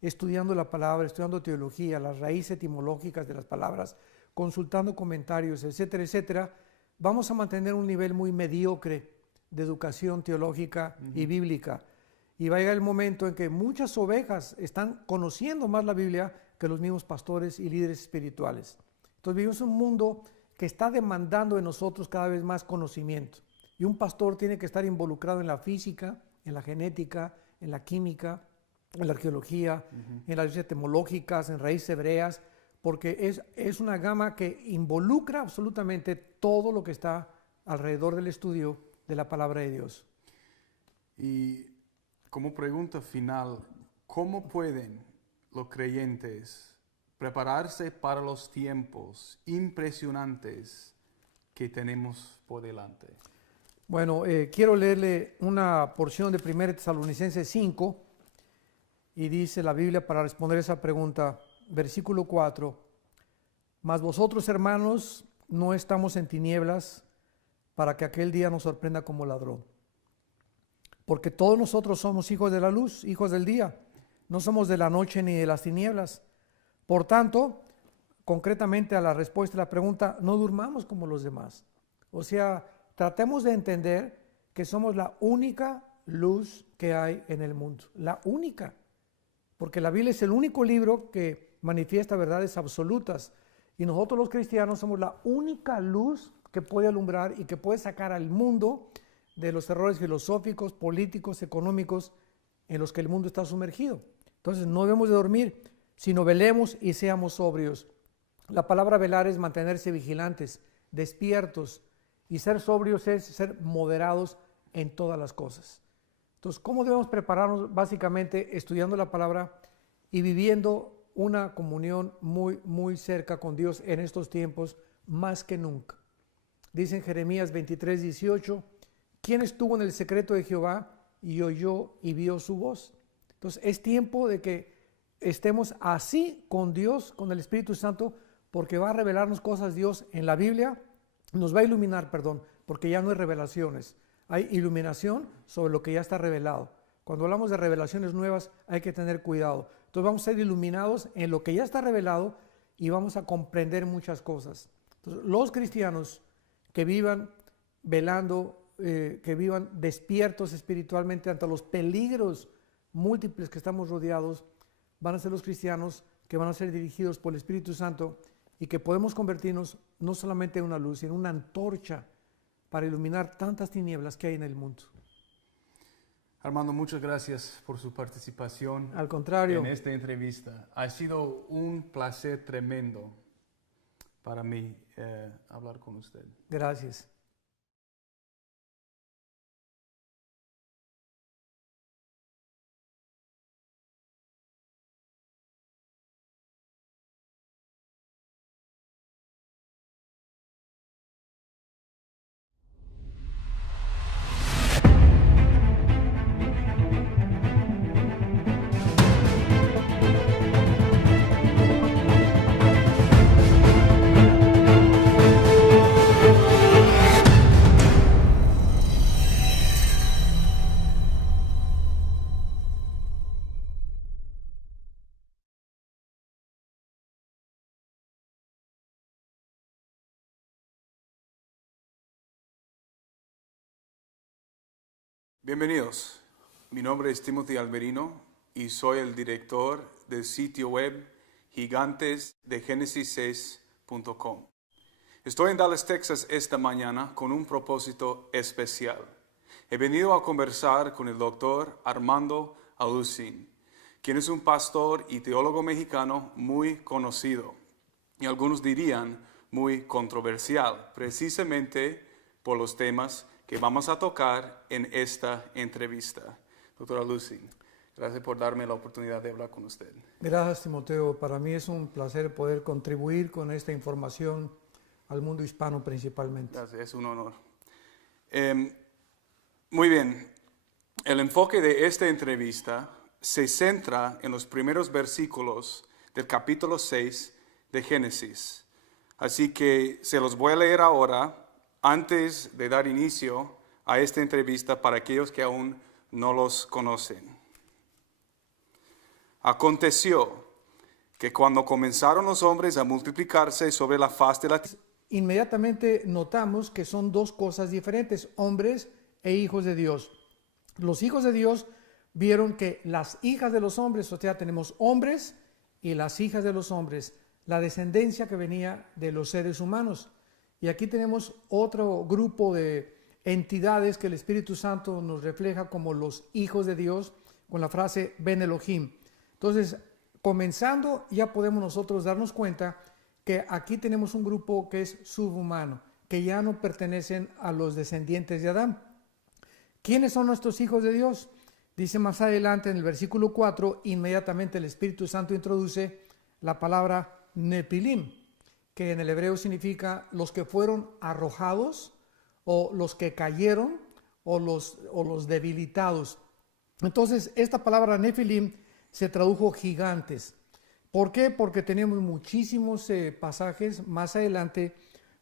estudiando la palabra, estudiando teología, las raíces etimológicas de las palabras, consultando comentarios, etcétera, etcétera, vamos a mantener un nivel muy mediocre de educación teológica y bíblica. Y va a llegar el momento en que muchas ovejas están conociendo más la Biblia que los mismos pastores y líderes espirituales. Entonces vivimos un mundo que está demandando de nosotros cada vez más conocimiento. Y un pastor tiene que estar involucrado en la física, en la genética, en la química, en la arqueología, en las raíces etimológicas, en raíces hebreas, porque es una gama que involucra absolutamente todo lo que está alrededor del estudio de la palabra de Dios. Y como pregunta final, ¿cómo pueden los creyentes prepararse para los tiempos impresionantes que tenemos por delante? Bueno, quiero leerle una porción de 1 Tesalonicenses 5 y dice la Biblia para responder esa pregunta, versículo 4. Mas vosotros, hermanos, no estamos en tinieblas para que aquel día nos sorprenda como ladrón. Porque todos nosotros somos hijos de la luz, hijos del día. No somos de la noche ni de las tinieblas. Por tanto, concretamente a la respuesta a la pregunta, no durmamos como los demás. O sea, tratemos de entender que somos la única luz que hay en el mundo. La única. Porque la Biblia es el único libro que manifiesta verdades absolutas. Y nosotros los cristianos somos la única luz que puede alumbrar y que puede sacar al mundo de los errores filosóficos, políticos, económicos en los que el mundo está sumergido. Entonces no debemos de dormir, sino velemos y seamos sobrios. La palabra velar es mantenerse vigilantes, despiertos, y ser sobrios es ser moderados en todas las cosas. Entonces, ¿cómo debemos prepararnos? Básicamente estudiando la palabra y viviendo una comunión muy cerca con Dios en estos tiempos, más que nunca. Dice en Jeremías 23:18, ¿quién estuvo en el secreto de Jehová y oyó y vio su voz? Entonces es tiempo de que estemos así con Dios, con el Espíritu Santo, porque va a revelarnos cosas Dios en la Biblia, nos va a iluminar, porque ya no hay revelaciones, hay iluminación sobre lo que ya está revelado. Cuando hablamos de revelaciones nuevas hay que tener cuidado. Entonces vamos a ser iluminados en lo que ya está revelado y vamos a comprender muchas cosas. Entonces, los cristianos que vivan velando, que vivan despiertos espiritualmente ante los peligros múltiples que estamos rodeados, van a ser los cristianos que van a ser dirigidos por el Espíritu Santo y que podemos convertirnos no solamente en una luz, sino en una antorcha para iluminar tantas tinieblas que hay en el mundo. Armando, muchas gracias por su participación. Al contrario. En esta entrevista. Ha sido un placer tremendo para mí hablar con usted. Gracias. Bienvenidos. Mi nombre es Timothy Alberino y soy el director del sitio web gigantesdegenesis6.com. Estoy en Dallas, Texas esta mañana con un propósito especial. He venido a conversar con el doctor Armando Alucin, quien es un pastor y teólogo mexicano muy conocido y algunos dirían muy controversial, precisamente por los temas que vamos a tocar en esta entrevista. Doctora Alucin, gracias por darme la oportunidad de hablar con usted. Gracias, Timoteo. Para mí es un placer poder contribuir con esta información al mundo hispano principalmente. Gracias, es un honor. Muy bien, el enfoque de esta entrevista se centra en los primeros versículos del capítulo 6 de Génesis. Así que se los voy a leer ahora antes de dar inicio a esta entrevista para aquellos que aún no los conocen. Aconteció que cuando comenzaron los hombres a multiplicarse sobre la faz de la tierra, inmediatamente notamos que son dos cosas diferentes, hombres e hijos de Dios. Los hijos de Dios vieron que las hijas de los hombres, o sea, tenemos hombres y las hijas de los hombres, la descendencia que venía de los seres humanos. Y aquí tenemos otro grupo de entidades que el Espíritu Santo nos refleja como los hijos de Dios con la frase Ben Elohim. Entonces, comenzando, ya podemos nosotros darnos cuenta que aquí tenemos un grupo que es subhumano, que ya no pertenecen a los descendientes de Adán. ¿Quiénes son nuestros hijos de Dios? Dice más adelante en el versículo 4, inmediatamente el Espíritu Santo introduce la palabra Nepilim, que en el hebreo significa los que fueron arrojados o los que cayeron o los debilitados. Entonces esta palabra Nefilim se tradujo gigantes. ¿Por qué? Porque tenemos muchísimos pasajes más adelante,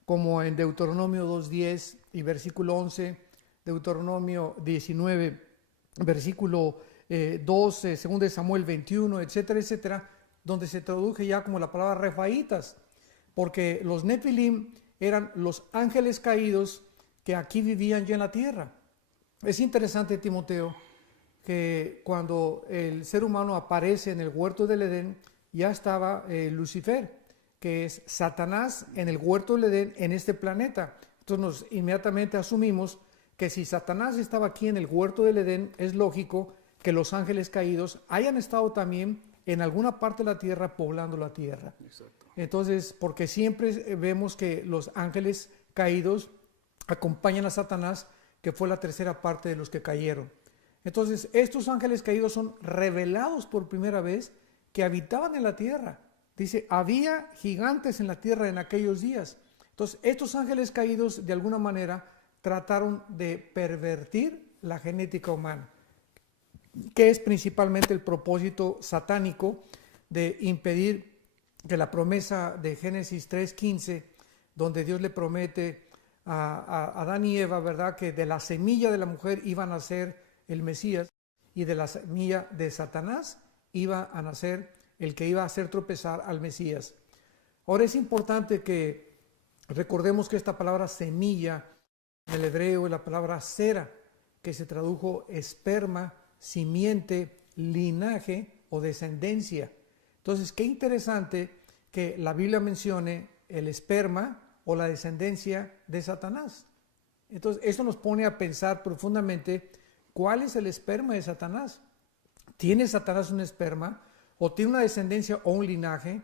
como en Deuteronomio 2:10 y versículo 11, Deuteronomio 19, versículo 12, 2 de Samuel 21, etcétera, etcétera, donde se traduce ya como la palabra refaitas, porque los Nefilim eran los ángeles caídos que aquí vivían ya en la tierra. Es interesante, Timoteo, que cuando el ser humano aparece en el huerto del Edén, ya estaba Lucifer, que es Satanás, en el huerto del Edén, en este planeta. Entonces inmediatamente asumimos que si Satanás estaba aquí en el huerto del Edén, es lógico que los ángeles caídos hayan estado también en alguna parte de la tierra poblando la tierra. Exacto. Entonces, porque siempre vemos que los ángeles caídos acompañan a Satanás, que fue la tercera parte de los que cayeron. Entonces, estos ángeles caídos son revelados por primera vez que habitaban en la tierra. Dice, había gigantes en la tierra en aquellos días. Entonces, estos ángeles caídos de alguna manera trataron de pervertir la genética humana, que es principalmente el propósito satánico de impedir que la promesa de Génesis 3:15, donde Dios le promete a Adán y Eva, ¿verdad?, que de la semilla de la mujer iba a nacer el Mesías y de la semilla de Satanás iba a nacer el que iba a hacer tropezar al Mesías. Ahora es importante que recordemos que esta palabra semilla en el hebreo es la palabra sera, que se tradujo esperma, simiente, linaje o descendencia. Entonces, qué interesante que la Biblia mencione el esperma o la descendencia de Satanás. Entonces, esto nos pone a pensar profundamente cuál es el esperma de Satanás. ¿Tiene Satanás un esperma o tiene una descendencia o un linaje?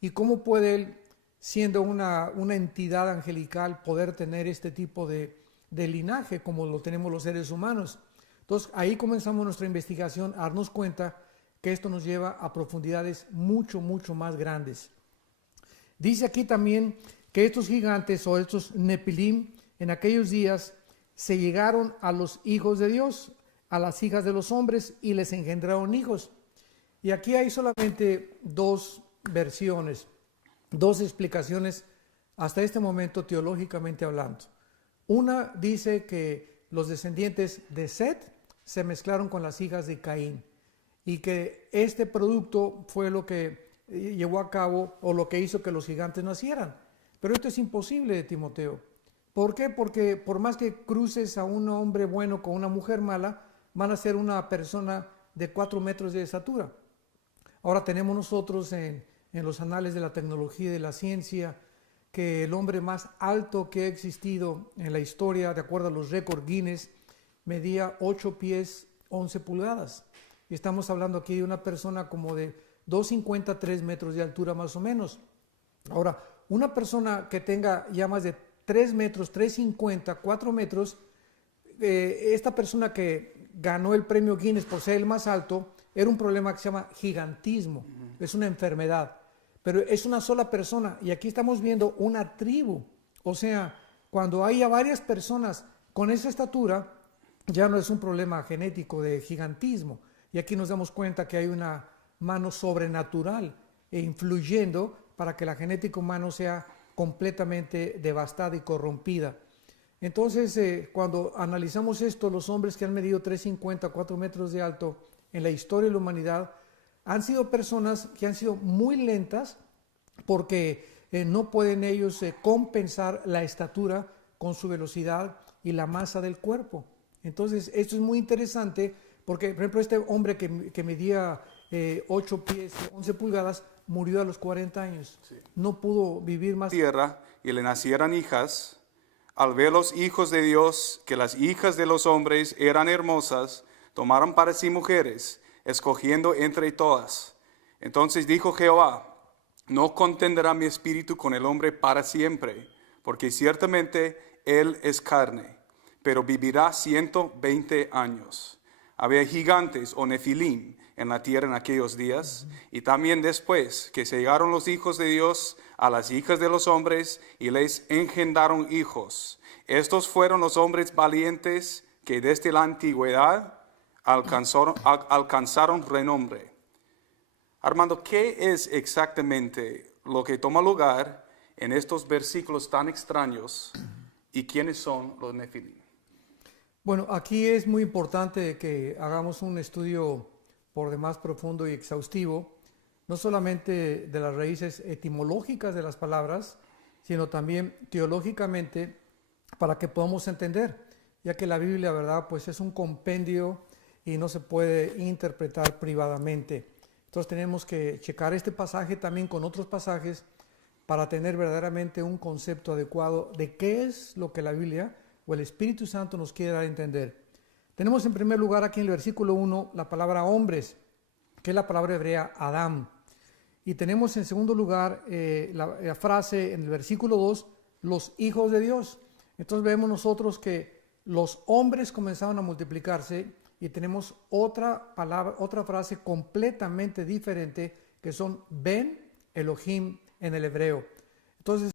¿Y cómo puede él, siendo una entidad angelical, poder tener este tipo de linaje como lo tenemos los seres humanos? Entonces, ahí comenzamos nuestra investigación a darnos cuenta que esto nos lleva a profundidades mucho, mucho más grandes. Dice aquí también que estos gigantes o estos Nefilim en aquellos días se llegaron a los hijos de Dios, a las hijas de los hombres, y les engendraron hijos. Y aquí hay solamente dos versiones, dos explicaciones hasta este momento teológicamente hablando. Una dice que los descendientes de Set se mezclaron con las hijas de Caín y que este producto fue lo que llevó a cabo o lo que hizo que los gigantes nacieran. Pero esto es imposible, Timoteo. ¿Por qué? Porque por más que cruces a un hombre bueno con una mujer mala, van a ser una persona de 4 metros de estatura. Ahora tenemos nosotros en los anales de la tecnología y de la ciencia que el hombre más alto que ha existido en la historia, de acuerdo a los récords Guinness, medía 8 pies 11 pulgadas. Y estamos hablando aquí de una persona como de 2,50, 3 metros de altura más o menos. Ahora, una persona que tenga ya más de 3 metros, 3,50, 4 metros, esta persona que ganó el premio Guinness por ser el más alto, era un problema que se llama gigantismo, es una enfermedad, pero es una sola persona y aquí estamos viendo una tribu, o sea, cuando haya varias personas con esa estatura, ya no es un problema genético de gigantismo, y aquí nos damos cuenta que hay una mano sobrenatural influyendo para que la genética humana sea completamente devastada y corrompida. Entonces, cuando analizamos esto, los hombres que han medido 3,50, 4 metros de alto en la historia de la humanidad han sido personas que han sido muy lentas porque no pueden ellos compensar la estatura con su velocidad y la masa del cuerpo. Entonces, esto es muy interesante porque, por ejemplo, este hombre que medía 8 pies, 11 pulgadas, murió a los 40 años. Sí. No pudo vivir más. Tierra y le nacieran hijas. Al ver los hijos de Dios que las hijas de los hombres eran hermosas, tomaron para sí mujeres, escogiendo entre todas. Entonces dijo Jehová: no contenderá mi espíritu con el hombre para siempre, porque ciertamente él es carne, pero vivirá 120 años. Había gigantes o nefilim en la tierra en aquellos días, y también después que se llegaron los hijos de Dios a las hijas de los hombres y les engendraron hijos. Estos fueron los hombres valientes que desde la antigüedad alcanzaron renombre. Armando, ¿qué es exactamente lo que toma lugar en estos versículos tan extraños y quiénes son los Nefilim? Bueno, aquí es muy importante que hagamos un estudio por demás profundo y exhaustivo, no solamente de las raíces etimológicas de las palabras, sino también teológicamente para que podamos entender, ya que la Biblia, ¿verdad?, pues es un compendio y no se puede interpretar privadamente. Entonces tenemos que checar este pasaje también con otros pasajes para tener verdaderamente un concepto adecuado de qué es lo que la Biblia o el Espíritu Santo nos quiere dar a entender. Tenemos en primer lugar aquí en el versículo 1 la palabra hombres, que es la palabra hebrea Adam. Y tenemos en segundo lugar la frase en el versículo 2, los hijos de Dios. Entonces vemos nosotros que los hombres comenzaron a multiplicarse y tenemos otra palabra, otra frase completamente diferente que son Ben Elohim en el hebreo. Entonces